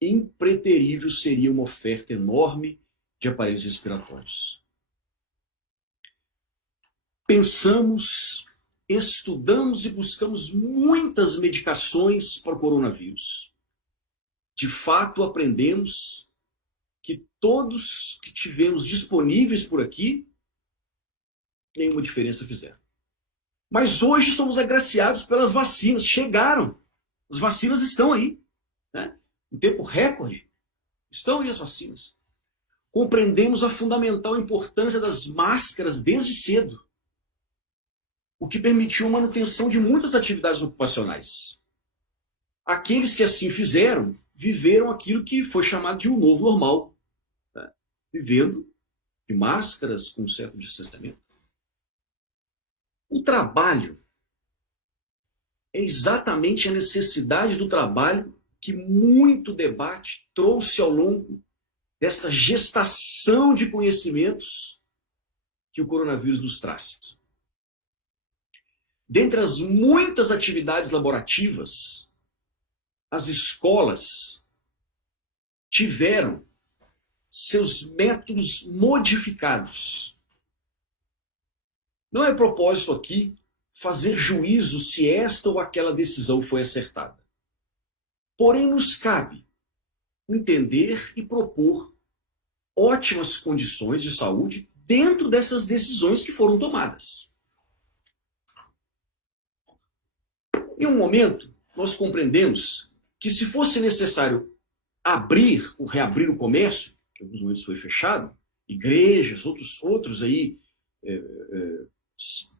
impreterível seria uma oferta enorme de aparelhos respiratórios. Pensamos, estudamos e buscamos muitas medicações para o coronavírus. De fato, aprendemos que todos que tivemos disponíveis por aqui, nenhuma diferença fizeram. Mas hoje somos agraciados pelas vacinas. Chegaram. As vacinas estão aí. Né? Em tempo recorde, estão aí as vacinas. Compreendemos a fundamental importância das máscaras desde cedo, o que permitiu a manutenção de muitas atividades ocupacionais. Aqueles que assim fizeram, viveram aquilo que foi chamado de um novo normal. Né? Vivendo de máscaras com um certo distanciamento. O trabalho é exatamente a necessidade do trabalho que muito debate trouxe ao longo dessa gestação de conhecimentos que o coronavírus nos traz. Dentre as muitas atividades laborativas, as escolas tiveram seus métodos modificados. Não é propósito aqui fazer juízo se esta ou aquela decisão foi acertada. Porém, nos cabe entender e propor ótimas condições de saúde dentro dessas decisões que foram tomadas. Em um momento, nós compreendemos que se fosse necessário reabrir o comércio, que em alguns momentos foi fechado, igrejas, outros aí,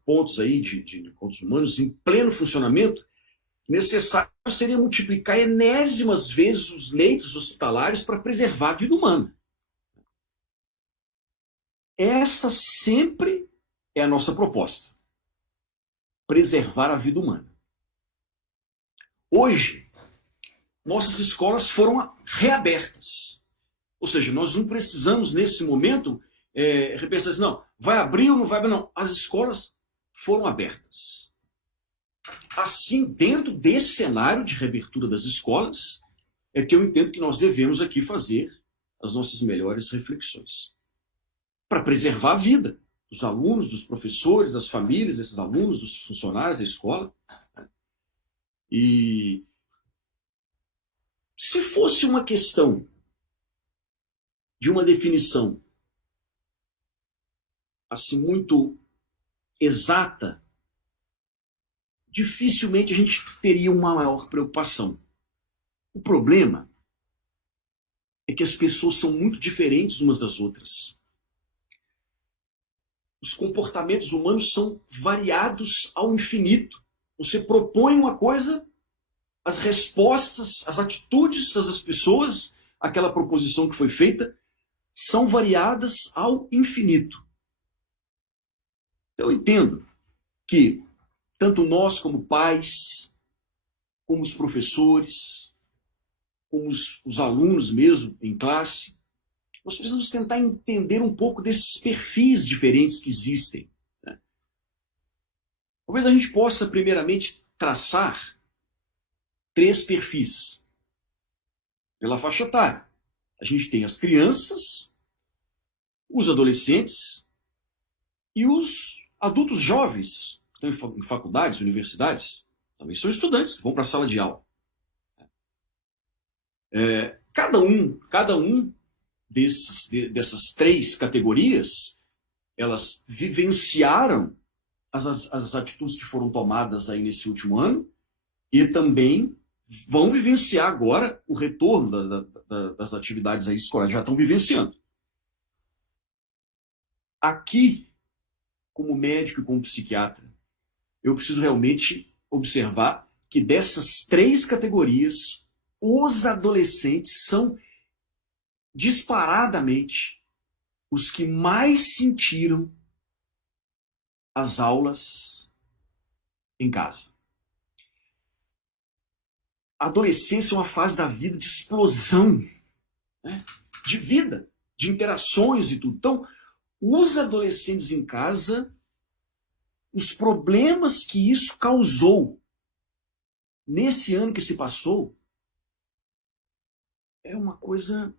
pontos aí de encontros humanos em pleno funcionamento, necessário seria multiplicar enésimas vezes os leitos hospitalares para preservar a vida humana. Essa sempre é a nossa proposta. Preservar a vida humana. Hoje, nossas escolas foram reabertas. Ou seja, nós não precisamos, nesse momento, repensar assim, não, vai abrir ou não vai abrir, não. As escolas foram abertas. Assim, dentro desse cenário de reabertura das escolas, é que eu entendo que nós devemos aqui fazer as nossas melhores reflexões. Para preservar a vida dos alunos, dos professores, das famílias, desses alunos, dos funcionários da escola. E se fosse uma questão de uma definição assim muito exata, dificilmente a gente teria uma maior preocupação. O problema é que as pessoas são muito diferentes umas das outras. Os comportamentos humanos são variados ao infinito. Você propõe uma coisa, as respostas, as atitudes das pessoas, aquela proposição que foi feita, são variadas ao infinito. Eu entendo que tanto nós como pais, como os professores, como os alunos mesmo em classe, nós precisamos tentar entender um pouco desses perfis diferentes que existem. Né? Talvez a gente possa primeiramente traçar 3 perfis pela faixa etária. A gente tem as crianças, os adolescentes e os adultos jovens, que estão em faculdades, universidades, também são estudantes que vão para a sala de aula. Cada um dessas 3 categorias, elas vivenciaram as atitudes que foram tomadas aí nesse último ano e também vão vivenciar agora o retorno das atividades aí escolares, já estão vivenciando. Aqui, como médico e como psiquiatra, eu preciso realmente observar que dessas 3 categorias, os adolescentes são disparadamente os que mais sentiram as aulas em casa. A adolescência é uma fase da vida de explosão, né? De vida, de interações e tudo. Então, os adolescentes em casa, os problemas que isso causou nesse ano que se passou, é uma coisa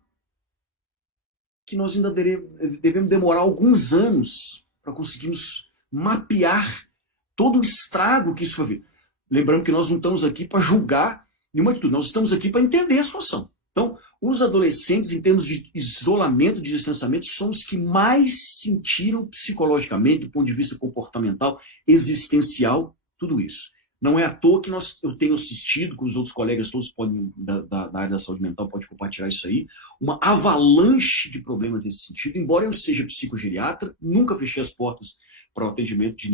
que nós ainda devemos demorar alguns anos para conseguirmos mapear todo o estrago que isso foi vir. Lembrando que nós não estamos aqui para julgar nenhuma atitude, nós estamos aqui para entender a situação. Então, os adolescentes, em termos de isolamento, de distanciamento, são os que mais sentiram psicologicamente, do ponto de vista comportamental, existencial, tudo isso. Não é à toa que eu tenho assistido, com os outros colegas todos podem, da área da saúde mental, podem compartilhar isso aí, uma avalanche de problemas nesse sentido. Embora eu seja psicogeriatra, nunca fechei as portas para o atendimento de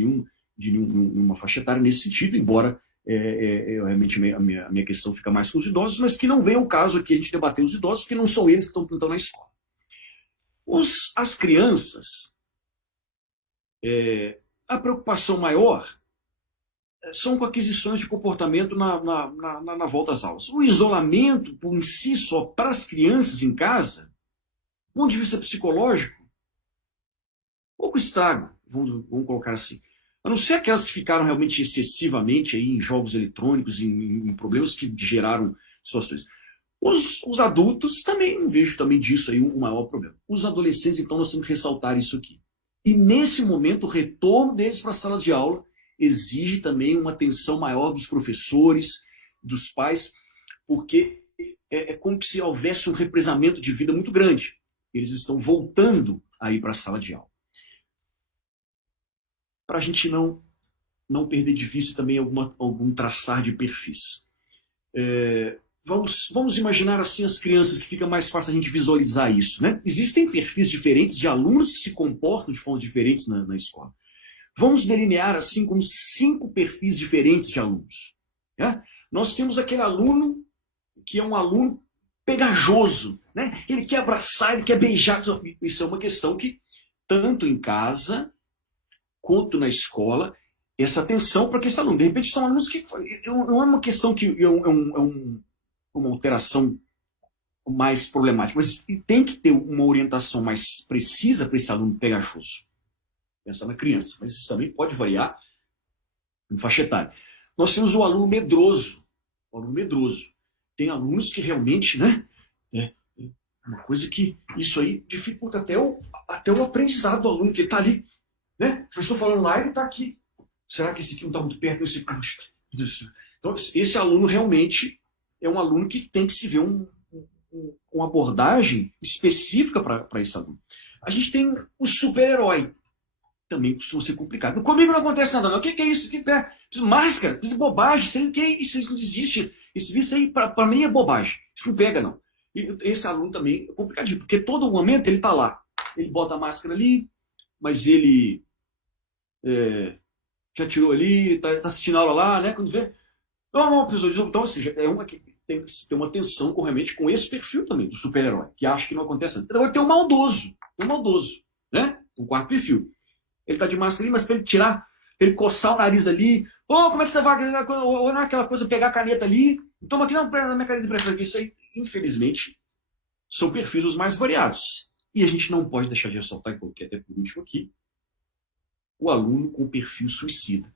nenhuma faixa etária nesse sentido, embora realmente a minha questão fica mais com os idosos, mas que não venha o caso aqui a gente debater os idosos, porque não são eles que estão na escola. As crianças, a preocupação maior são com aquisições de comportamento na volta às aulas. O isolamento, por si só, para as crianças em casa, do ponto de vista psicológico, pouco estrago, vamos colocar assim. A não ser aquelas que ficaram realmente excessivamente aí em jogos eletrônicos, em problemas que geraram situações. Os adultos também, não vejo também disso aí um maior problema. Os adolescentes, então, nós temos que ressaltar isso aqui. E nesse momento, o retorno deles para a sala de aula exige também uma atenção maior dos professores, dos pais, porque é como se houvesse um represamento de vida muito grande. Eles estão voltando aí para a sala de aula. Para a gente não perder de vista também algum traçar de perfis. Vamos imaginar assim as crianças, que fica mais fácil a gente visualizar isso, né? Existem perfis diferentes de alunos que se comportam de formas diferentes na escola. Vamos delinear assim como 5 perfis diferentes de alunos. Né? Nós temos aquele aluno que é um aluno pegajoso, né? Ele quer abraçar, ele quer beijar. Isso é uma questão que, tanto em casa quanto na escola, essa atenção para que esse aluno. De repente, são alunos que não é uma questão que uma alteração mais problemática, mas tem que ter uma orientação mais precisa para esse aluno pegajoso. Pensar na criança, mas isso também pode variar em faixa etária. Nós temos o aluno medroso. O aluno medroso. Tem alunos que realmente, né? É uma coisa que isso aí dificulta até o aprendizado do aluno, que ele está ali, né? O professor falando lá, ele está aqui. Será que esse aqui não está muito perto desse? Então, esse aluno realmente é um aluno que tem que se ver uma abordagem específica para esse aluno. A gente tem o super-herói. Também costuma ser complicado. Comigo não acontece nada, não. O que é isso? Máscara, isso é bobagem, isso não existe. Isso aí, para mim, é bobagem. Isso não pega, não. E esse aluno também é complicadinho, porque todo momento ele está lá. Ele bota a máscara ali, mas ele já tirou ali, está assistindo a aula lá, né? Quando vê. Não, pessoal. Então, ou seja, tem uma tensão realmente com esse perfil também, do super-herói, que acha que não acontece nada. Agora tem o maldoso, né? O quarto perfil. Ele tá de máscara ali, mas para ele tirar, para ele coçar o nariz ali, como é que você vai, ou não é aquela coisa, pegar a caneta ali, toma aqui, não, na minha caneta de pressão aqui. Isso aí, infelizmente, são perfis os mais variados. E a gente não pode deixar de ressaltar, e coloquei até por último aqui, o aluno com perfil suicida.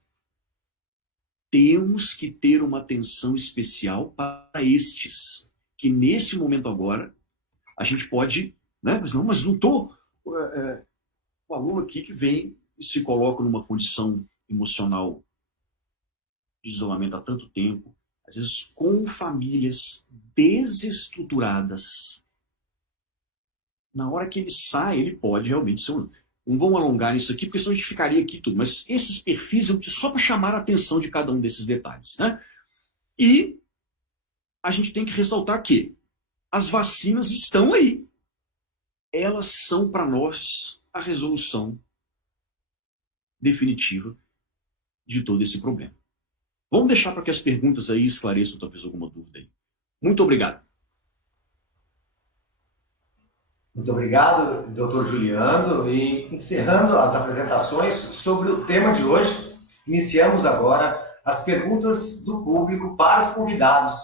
Temos que ter uma atenção especial para estes, que nesse momento agora, a gente pode, né, mas não estou... O aluno aqui que vem e se coloca numa condição emocional de isolamento há tanto tempo, às vezes com famílias desestruturadas. Na hora que ele sai, ele pode realmente ser um... Não vamos alongar nisso aqui, porque senão a gente ficaria aqui tudo. Mas esses perfis só para chamar a atenção de cada um desses detalhes. Né? E a gente tem que ressaltar que as vacinas estão aí. Elas são para nós a resolução definitiva de todo esse problema. Vamos deixar para que as perguntas aí esclareçam talvez alguma dúvida aí. Muito obrigado. Muito obrigado, doutor Juliano. E encerrando as apresentações sobre o tema de hoje, iniciamos agora as perguntas do público para os convidados.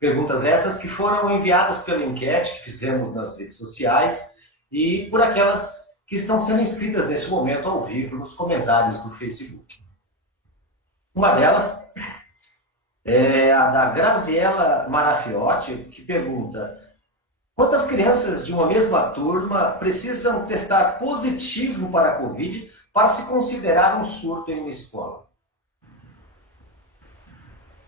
Perguntas essas que foram enviadas pela enquete que fizemos nas redes sociais e por aquelas que estão sendo inscritas nesse momento ao vivo nos comentários do Facebook. Uma delas é a da Graziela Marafiotti, que pergunta: quantas crianças de uma mesma turma precisam testar positivo para a Covid para se considerar um surto em uma escola?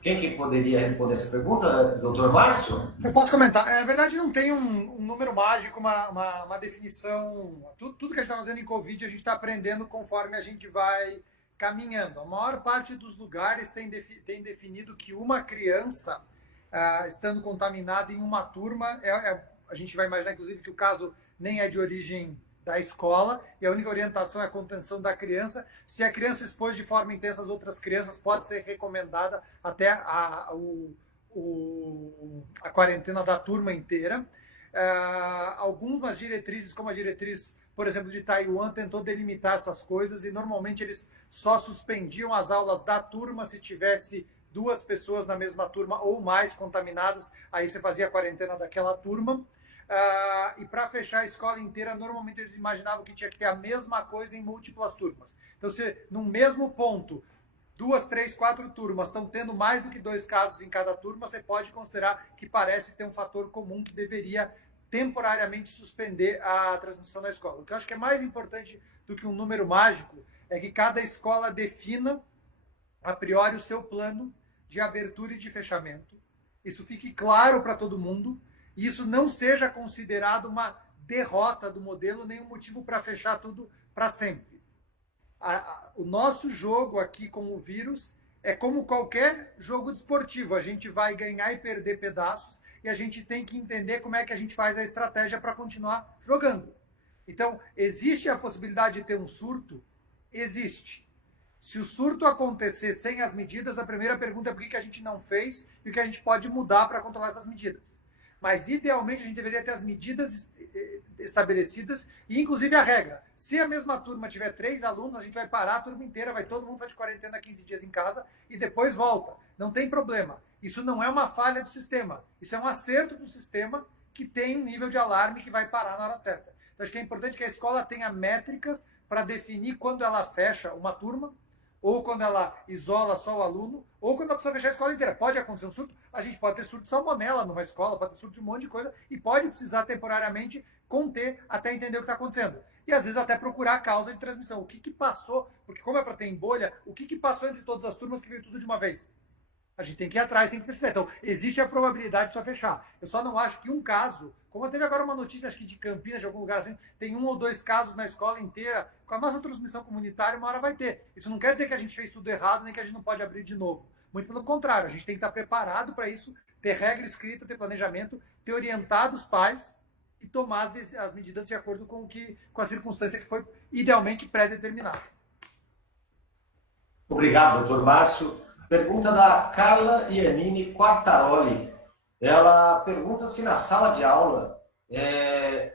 Quem que poderia responder essa pergunta, doutor Márcio? Eu posso comentar. Na verdade, não tem um número mágico, uma definição. Tudo que a gente está fazendo em Covid, a gente está aprendendo conforme a gente vai caminhando. A maior parte dos lugares tem definido que uma criança, estando contaminada em uma turma, a gente vai imaginar, inclusive, que o caso nem é de origem da escola, e a única orientação é a contenção da criança. Se a criança expôs de forma intensa as outras crianças, pode ser recomendada até a quarentena da turma inteira. Algumas diretrizes, como a diretriz, por exemplo, de Taiwan, tentou delimitar essas coisas, e normalmente eles só suspendiam as aulas da turma se tivesse 2 pessoas na mesma turma ou mais contaminadas, aí você fazia a quarentena daquela turma. E para fechar a escola inteira, normalmente eles imaginavam que tinha que ter a mesma coisa em múltiplas turmas. Então, se num mesmo ponto, 2, 3, 4 turmas estão tendo mais do que 2 casos em cada turma, você pode considerar que parece ter um fator comum que deveria temporariamente suspender a transmissão da escola. O que eu acho que é mais importante do que um número mágico é que cada escola defina, a priori, o seu plano de abertura e de fechamento. Isso fique claro para todo mundo. E isso não seja considerado uma derrota do modelo, nem um motivo para fechar tudo para sempre. O nosso jogo aqui com o vírus é como qualquer jogo desportivo. A gente vai ganhar e perder pedaços, e a gente tem que entender como é que a gente faz a estratégia para continuar jogando. Então, existe a possibilidade de ter um surto? Existe. Se o surto acontecer sem as medidas, a primeira pergunta é por que a gente não fez e o que a gente pode mudar para controlar essas medidas. Mas, idealmente, a gente deveria ter as medidas estabelecidas e, inclusive, a regra. Se a mesma turma tiver 3 alunos, a gente vai parar a turma inteira, vai todo mundo fazer de quarentena 15 dias em casa e depois volta. Não tem problema. Isso não é uma falha do sistema. Isso é um acerto do sistema que tem um nível de alarme que vai parar na hora certa. Então, acho que é importante que a escola tenha métricas para definir quando ela fecha uma turma, ou quando ela isola só o aluno, ou quando ela precisa fechar a escola inteira. Pode acontecer um surto, a gente pode ter surto de salmonela numa escola, pode ter surto de um monte de coisa, e pode precisar temporariamente conter até entender o que está acontecendo. E às vezes até procurar a causa de transmissão. O que passou, porque como é para ter em bolha, o que passou entre todas as turmas que veio tudo de uma vez? A gente tem que ir atrás, tem que pesquisar. Então, existe a probabilidade de fechar. Eu só não acho que um caso, como teve agora uma notícia, acho que de Campinas, de algum lugar assim, tem 1 ou 2 casos na escola inteira, com a nossa transmissão comunitária, uma hora vai ter. Isso não quer dizer que a gente fez tudo errado, nem que a gente não pode abrir de novo. Muito pelo contrário, a gente tem que estar preparado para isso, ter regra escrita, ter planejamento, ter orientado os pais e tomar as medidas de acordo com a circunstância que foi idealmente pré-determinada. Obrigado, doutor Márcio. Pergunta da Carla Iannini Quartaroli. Ela pergunta se na sala de aula,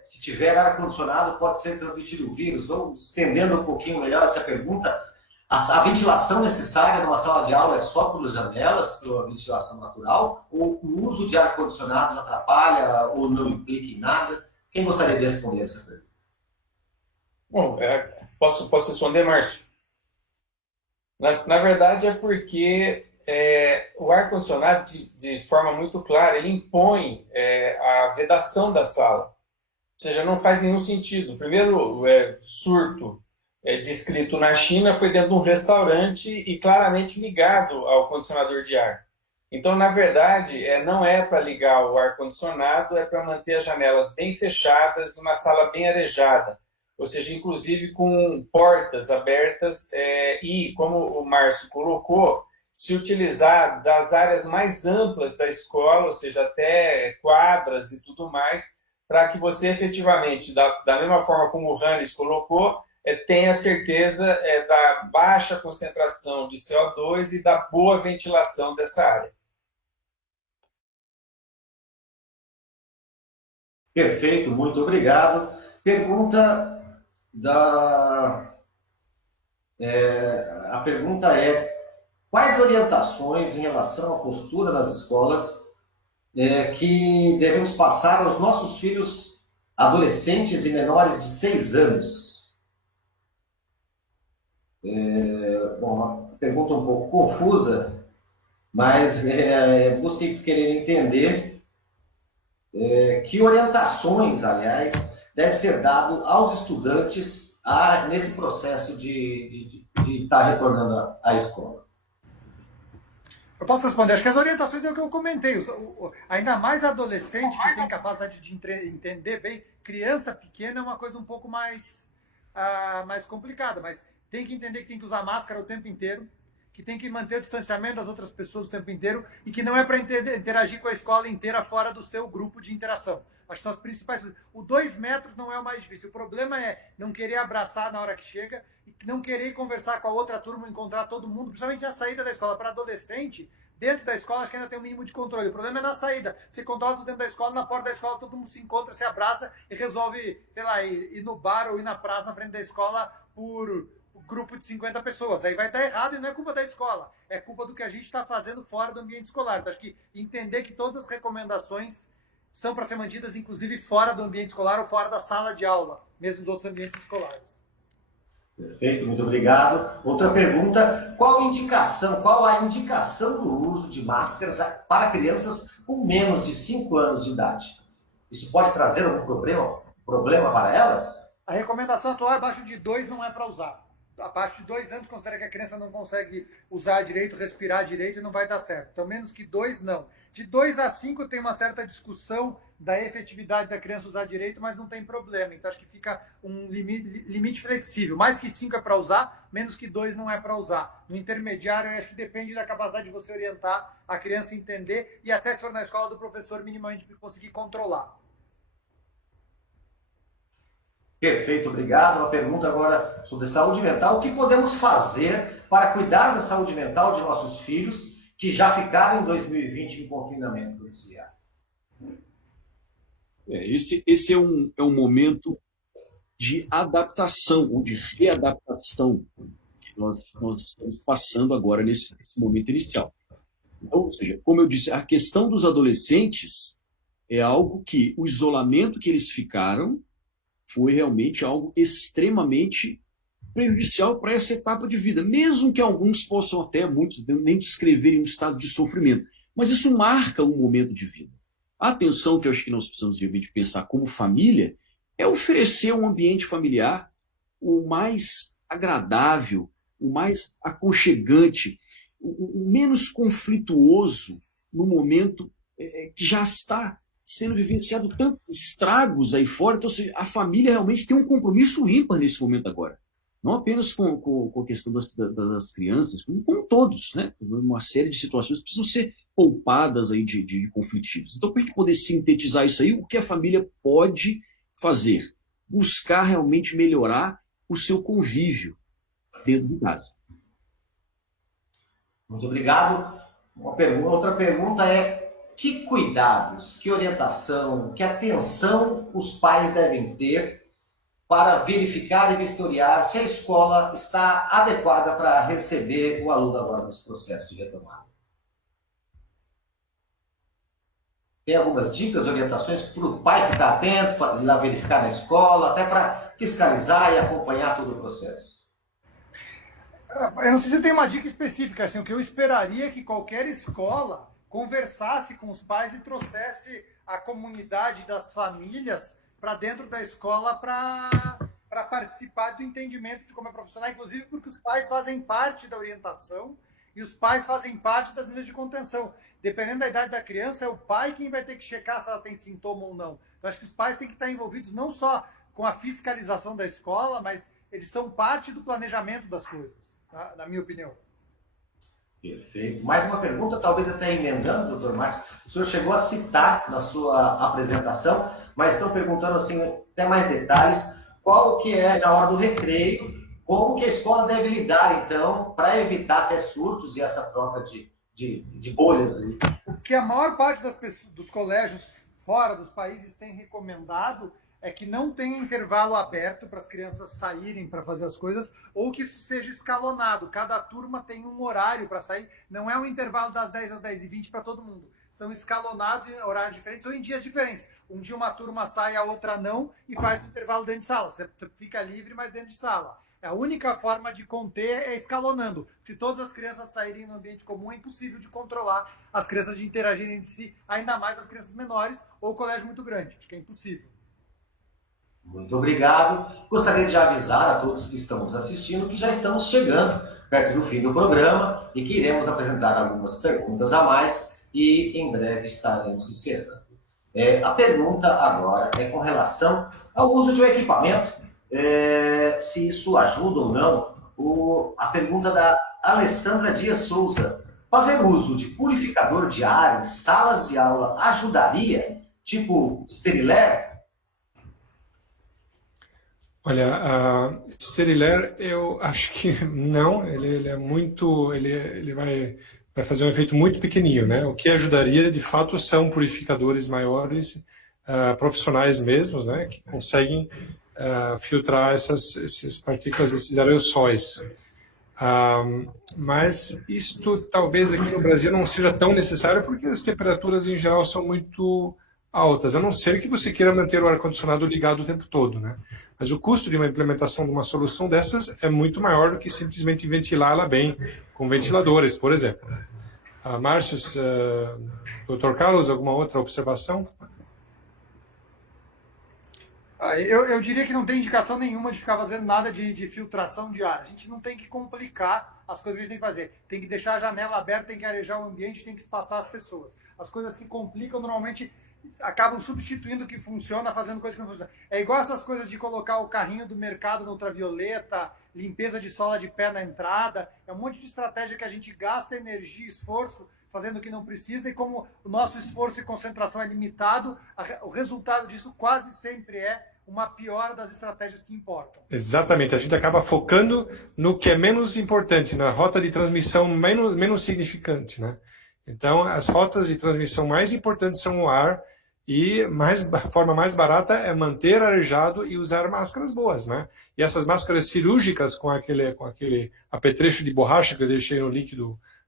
se tiver ar-condicionado, pode ser transmitido o vírus. Vamos estendendo um pouquinho melhor essa pergunta. A ventilação necessária numa sala de aula é só por janelas, pela ventilação natural? Ou o uso de ar-condicionado atrapalha ou não implica em nada? Quem gostaria de responder essa pergunta? Bom, posso responder, Márcio? Na verdade, é porque o ar-condicionado, de forma muito clara, ele impõe a vedação da sala. Ou seja, não faz nenhum sentido. O primeiro surto descrito na China foi dentro de um restaurante e claramente ligado ao condicionador de ar. Então, na verdade, não é para ligar o ar-condicionado, é para manter as janelas bem fechadas e uma sala bem arejada. Ou seja, inclusive com portas abertas e, como o Márcio colocou, se utilizar das áreas mais amplas da escola, ou seja, até quadras e tudo mais, para que você efetivamente, da mesma forma como o Hannes colocou, tenha certeza da baixa concentração de CO2 e da boa ventilação dessa área. Perfeito, muito obrigado. Pergunta a pergunta é: quais orientações em relação à postura nas escolas que devemos passar aos nossos filhos adolescentes e menores de 6 anos? Bom, uma pergunta um pouco confusa, mas busquem querer entender que orientações, aliás, deve ser dado aos estudantes nesse processo de estar retornando à escola. Eu posso responder. Acho que as orientações é o que eu comentei. Ainda mais adolescente que tem capacidade de entender bem. Criança pequena é uma coisa um pouco mais complicada, mas tem que entender que tem que usar máscara o tempo inteiro, que tem que manter o distanciamento das outras pessoas o tempo inteiro e que não é para interagir com a escola inteira fora do seu grupo de interação. Acho que são as principais coisas. O 2 metros não é o mais difícil. O problema é não querer abraçar na hora que chega e não querer conversar com a outra turma, encontrar todo mundo, principalmente na saída da escola. Para adolescente, dentro da escola, acho que ainda tem um mínimo de controle. O problema é na saída. Você controla tudo dentro da escola, na porta da escola todo mundo se encontra, se abraça e resolve, sei lá, ir no bar ou ir na praça na frente da escola por grupo de 50 pessoas. Aí vai estar errado e não é culpa da escola. É culpa do que a gente está fazendo fora do ambiente escolar. Então, acho que entender que todas as recomendações são para ser mantidas, inclusive, fora do ambiente escolar ou fora da sala de aula, mesmo nos outros ambientes escolares. Perfeito, muito obrigado. Outra pergunta: qual a indicação do uso de máscaras para crianças com menos de 5 anos de idade? Isso pode trazer algum problema para elas? A recomendação atual é abaixo de 2 não é para usar. a partir de 2 anos, considera que a criança não consegue usar direito, respirar direito e não vai dar certo. Então, menos que 2, não. De 2 a 5 tem uma certa discussão da efetividade da criança usar direito, mas não tem problema. Então, acho que fica um limite flexível. Mais que 5 é para usar, menos que 2 não é para usar. No intermediário, eu acho que depende da capacidade de você orientar a criança a entender e até se for na escola do professor, minimamente conseguir controlar. Perfeito, obrigado. Uma pergunta agora sobre saúde mental. O que podemos fazer para cuidar da saúde mental de nossos filhos que já ficaram em 2020 em confinamento domiciliar? Esse é um momento de adaptação, ou de readaptação que nós estamos passando agora nesse momento inicial. Então, ou seja, como eu disse, a questão dos adolescentes é algo que o isolamento que eles ficaram foi realmente algo extremamente prejudicial para essa etapa de vida, mesmo que alguns possam até, muitos, nem descreverem um estado de sofrimento. Mas isso marca um momento de vida. A atenção que eu acho que nós precisamos de pensar como família é oferecer um ambiente familiar o mais agradável, o mais aconchegante, o menos conflituoso no momento que já está sendo vivenciado tantos estragos aí fora. Então, a família realmente tem um compromisso ímpar nesse momento agora. Não apenas com a questão das crianças, como com todos, né? Uma série de situações que precisam ser poupadas aí de conflitivos. Então, para a gente poder sintetizar isso aí, o que a família pode fazer? Buscar realmente melhorar o seu convívio dentro de casa. Muito obrigado. Outra pergunta é: que cuidados, que orientação, que atenção os pais devem ter para verificar e vistoriar se a escola está adequada para receber o aluno agora nesse processo de retomada? Tem algumas dicas, orientações para o pai ficar atento, para ir lá verificar na escola, até para fiscalizar e acompanhar todo o processo? Eu não sei se tem uma dica específica. Assim, o que eu esperaria é que qualquer escola conversasse com os pais e trouxesse a comunidade das famílias para dentro da escola para participar do entendimento de como é profissional, inclusive porque os pais fazem parte da orientação e os pais fazem parte das medidas de contenção. Dependendo da idade da criança, é o pai quem vai ter que checar se ela tem sintoma ou não. Então, acho que os pais têm que estar envolvidos não só com a fiscalização da escola, mas eles são parte do planejamento das coisas, tá? Na minha opinião. Perfeito. Mais uma pergunta, talvez até emendando, doutor Márcio. O senhor chegou a citar na sua apresentação, mas estão perguntando assim, até mais detalhes, qual que é, na hora do recreio, como que a escola deve lidar, então, para evitar até surtos e essa troca de bolhas ali? O que a maior parte dos colégios fora dos países tem recomendado é que não tenha intervalo aberto para as crianças saírem para fazer as coisas, ou que isso seja escalonado. Cada turma tem um horário para sair, não é um intervalo das 10 às 10h20 para todo mundo. São escalonados em horários diferentes ou em dias diferentes. Um dia uma turma sai, a outra não, e faz um intervalo dentro de sala. Você fica livre, mas dentro de sala. A única forma de conter é escalonando. Se todas as crianças saírem no ambiente comum, é impossível de controlar as crianças de interagirem entre si, ainda mais as crianças menores ou colégio muito grande. Acho que é impossível. Muito obrigado. Gostaria de avisar a todos que estão nos assistindo que já estamos chegando perto do fim do programa e que iremos apresentar algumas perguntas a mais e em breve estaremos encerrando. A pergunta agora é com relação ao uso de um equipamento, se isso ajuda ou não. A pergunta da Alessandra Dias Souza: fazer uso de purificador de ar em salas de aula ajudaria? Tipo Steriler? Olha, a Steriler, eu acho que não. Ele é muito, ele vai fazer um efeito muito pequenininho, né? O que ajudaria, de fato, são purificadores maiores, profissionais mesmos, né? Que conseguem filtrar essas partículas, esses aerossóis. Mas isto talvez aqui no Brasil não seja tão necessário, porque as temperaturas em geral são muito altas, a não ser que você queira manter o ar-condicionado ligado o tempo todo, né? Mas o custo de uma implementação de uma solução dessas é muito maior do que simplesmente ventilá-la bem com ventiladores, por exemplo. Márcio, Dr. Carlos, alguma outra observação? Eu diria que não tem indicação nenhuma de ficar fazendo nada de filtração de ar. A gente não tem que complicar as coisas que a gente tem que fazer. Tem que deixar a janela aberta, tem que arejar o ambiente, tem que espaçar as pessoas. As coisas que complicam normalmente acabam substituindo o que funciona, fazendo coisas que não funcionam. É igual essas coisas de colocar o carrinho do mercado na ultravioleta, limpeza de sola de pé na entrada. É um monte de estratégia que a gente gasta energia e esforço fazendo o que não precisa, e como o nosso esforço e concentração é limitado, o resultado disso quase sempre é uma piora das estratégias que importam. Exatamente, a gente acaba focando no que é menos importante, na rota de transmissão menos significante, né? Então, as rotas de transmissão mais importantes são o ar, e a forma mais barata é manter arejado e usar máscaras boas, né? E essas máscaras cirúrgicas com aquele apetrecho de borracha que eu deixei no link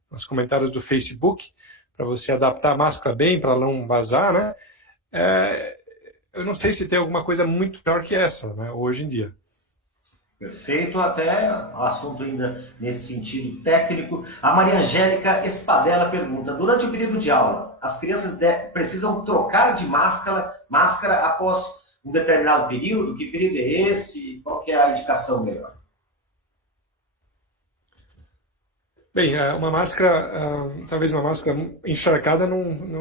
nos comentários do Facebook, para você adaptar a máscara bem, para não vazar, né? Eu não sei se tem alguma coisa muito pior que essa, né, hoje em dia. Perfeito, até assunto ainda nesse sentido técnico. A Maria Angélica Espadella pergunta: durante o período de aula, as crianças precisam trocar de máscara após um determinado período? Que período é esse? Qual que é a indicação melhor? Bem, talvez uma máscara encharcada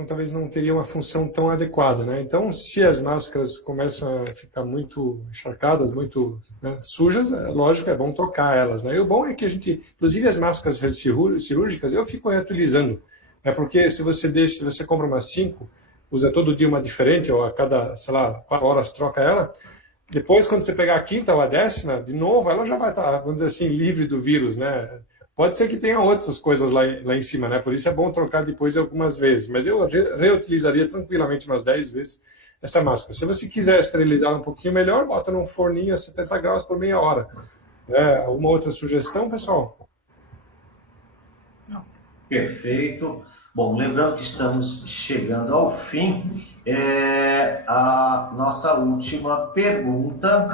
talvez não teria uma função tão adequada, né? Então, se as máscaras começam a ficar muito encharcadas, muito, né, sujas, lógico, é bom trocar elas, né? E o bom é que a gente, inclusive as máscaras cirúrgicas, eu fico reutilizando, né? Porque se você compra umas 5, usa todo dia uma diferente, ou a cada, sei lá, 4 horas troca ela, depois quando você pegar a 5ª ou a 10ª, de novo, ela já vai estar, vamos dizer assim, livre do vírus, né? Pode ser que tenha outras coisas lá em cima, né? Por isso é bom trocar depois algumas vezes. Mas eu reutilizaria tranquilamente umas 10 vezes essa máscara. Se você quiser esterilizar um pouquinho melhor, bota num forninho a 70 graus por meia hora. Alguma outra sugestão, pessoal? Não. Perfeito. Bom, lembrando que estamos chegando ao fim, a nossa última pergunta.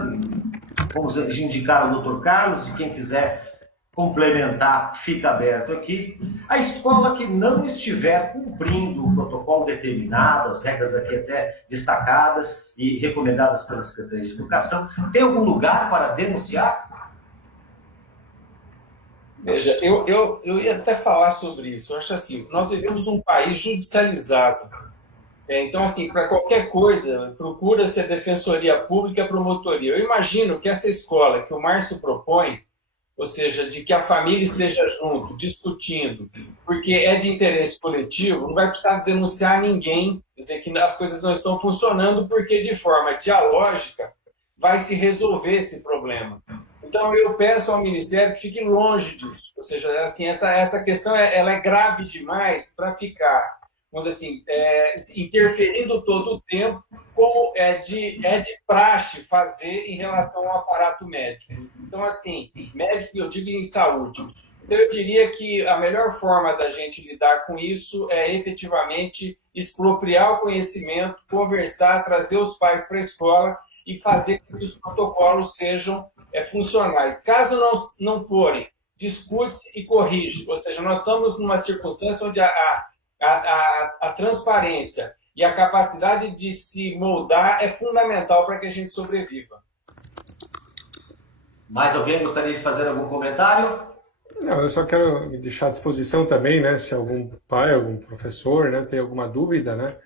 Vamos indicar o Dr. Carlos, e quem quiser complementar, fica aberto aqui. A escola que não estiver cumprindo o protocolo determinado, as regras aqui até destacadas e recomendadas pela Secretaria de Educação, tem algum lugar para denunciar? Veja, eu ia até falar sobre isso. Eu acho assim, nós vivemos um país judicializado. Então, assim, para qualquer coisa, procura-se a Defensoria Pública e a Promotoria. Eu imagino que essa escola que o Márcio propõe, ou seja, de que a família esteja junto, discutindo, porque é de interesse coletivo, não vai precisar denunciar ninguém, dizer que as coisas não estão funcionando, porque de forma dialógica vai se resolver esse problema. Então eu peço ao Ministério que fique longe disso, ou seja, assim, essa questão ela é grave demais para ficar, vamos dizer assim, interferindo todo o tempo, como é de praxe fazer em relação ao aparato médico. Então, assim, médico, eu digo em saúde. Então, eu diria que a melhor forma da gente lidar com isso é efetivamente expropriar o conhecimento, conversar, trazer os pais para a escola e fazer com que os protocolos sejam funcionais. Caso não forem, discute-se e corrige. Ou seja, nós estamos numa circunstância onde a transparência e a capacidade de se moldar é fundamental para que a gente sobreviva. Mais alguém gostaria de fazer algum comentário? Não, eu só quero me deixar à disposição também, né, se algum pai, algum professor, né, tem alguma dúvida, né,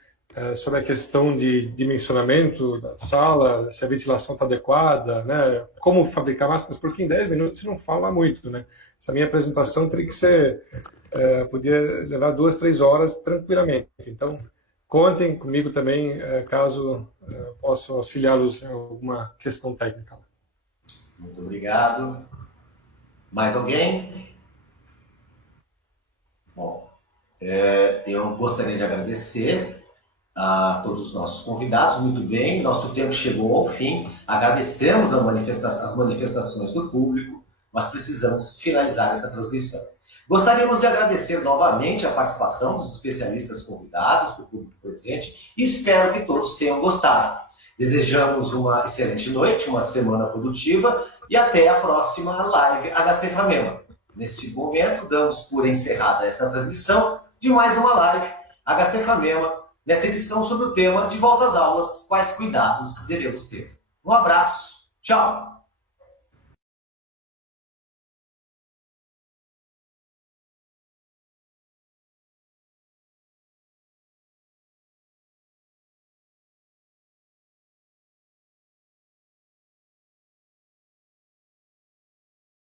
sobre a questão de dimensionamento da sala, se a ventilação está adequada, né, como fabricar máscaras, porque em 10 minutos você não fala muito, né. Essa minha apresentação teria que ser, podia levar 2, 3 horas tranquilamente. Então, contem comigo também, caso possa auxiliá-los em alguma questão técnica. Muito obrigado. Mais alguém? Bom, eu gostaria de agradecer a todos os nossos convidados. Muito bem, nosso tempo chegou ao fim. Agradecemos as manifestações do público, mas precisamos finalizar essa transmissão. Gostaríamos de agradecer novamente a participação dos especialistas convidados, do público presente, e espero que todos tenham gostado. Desejamos uma excelente noite, uma semana produtiva e até a próxima live HC Famema. Neste momento, damos por encerrada esta transmissão de mais uma live HC Famema, nesta edição sobre o tema de volta às aulas, quais cuidados devemos ter. Um abraço. Tchau.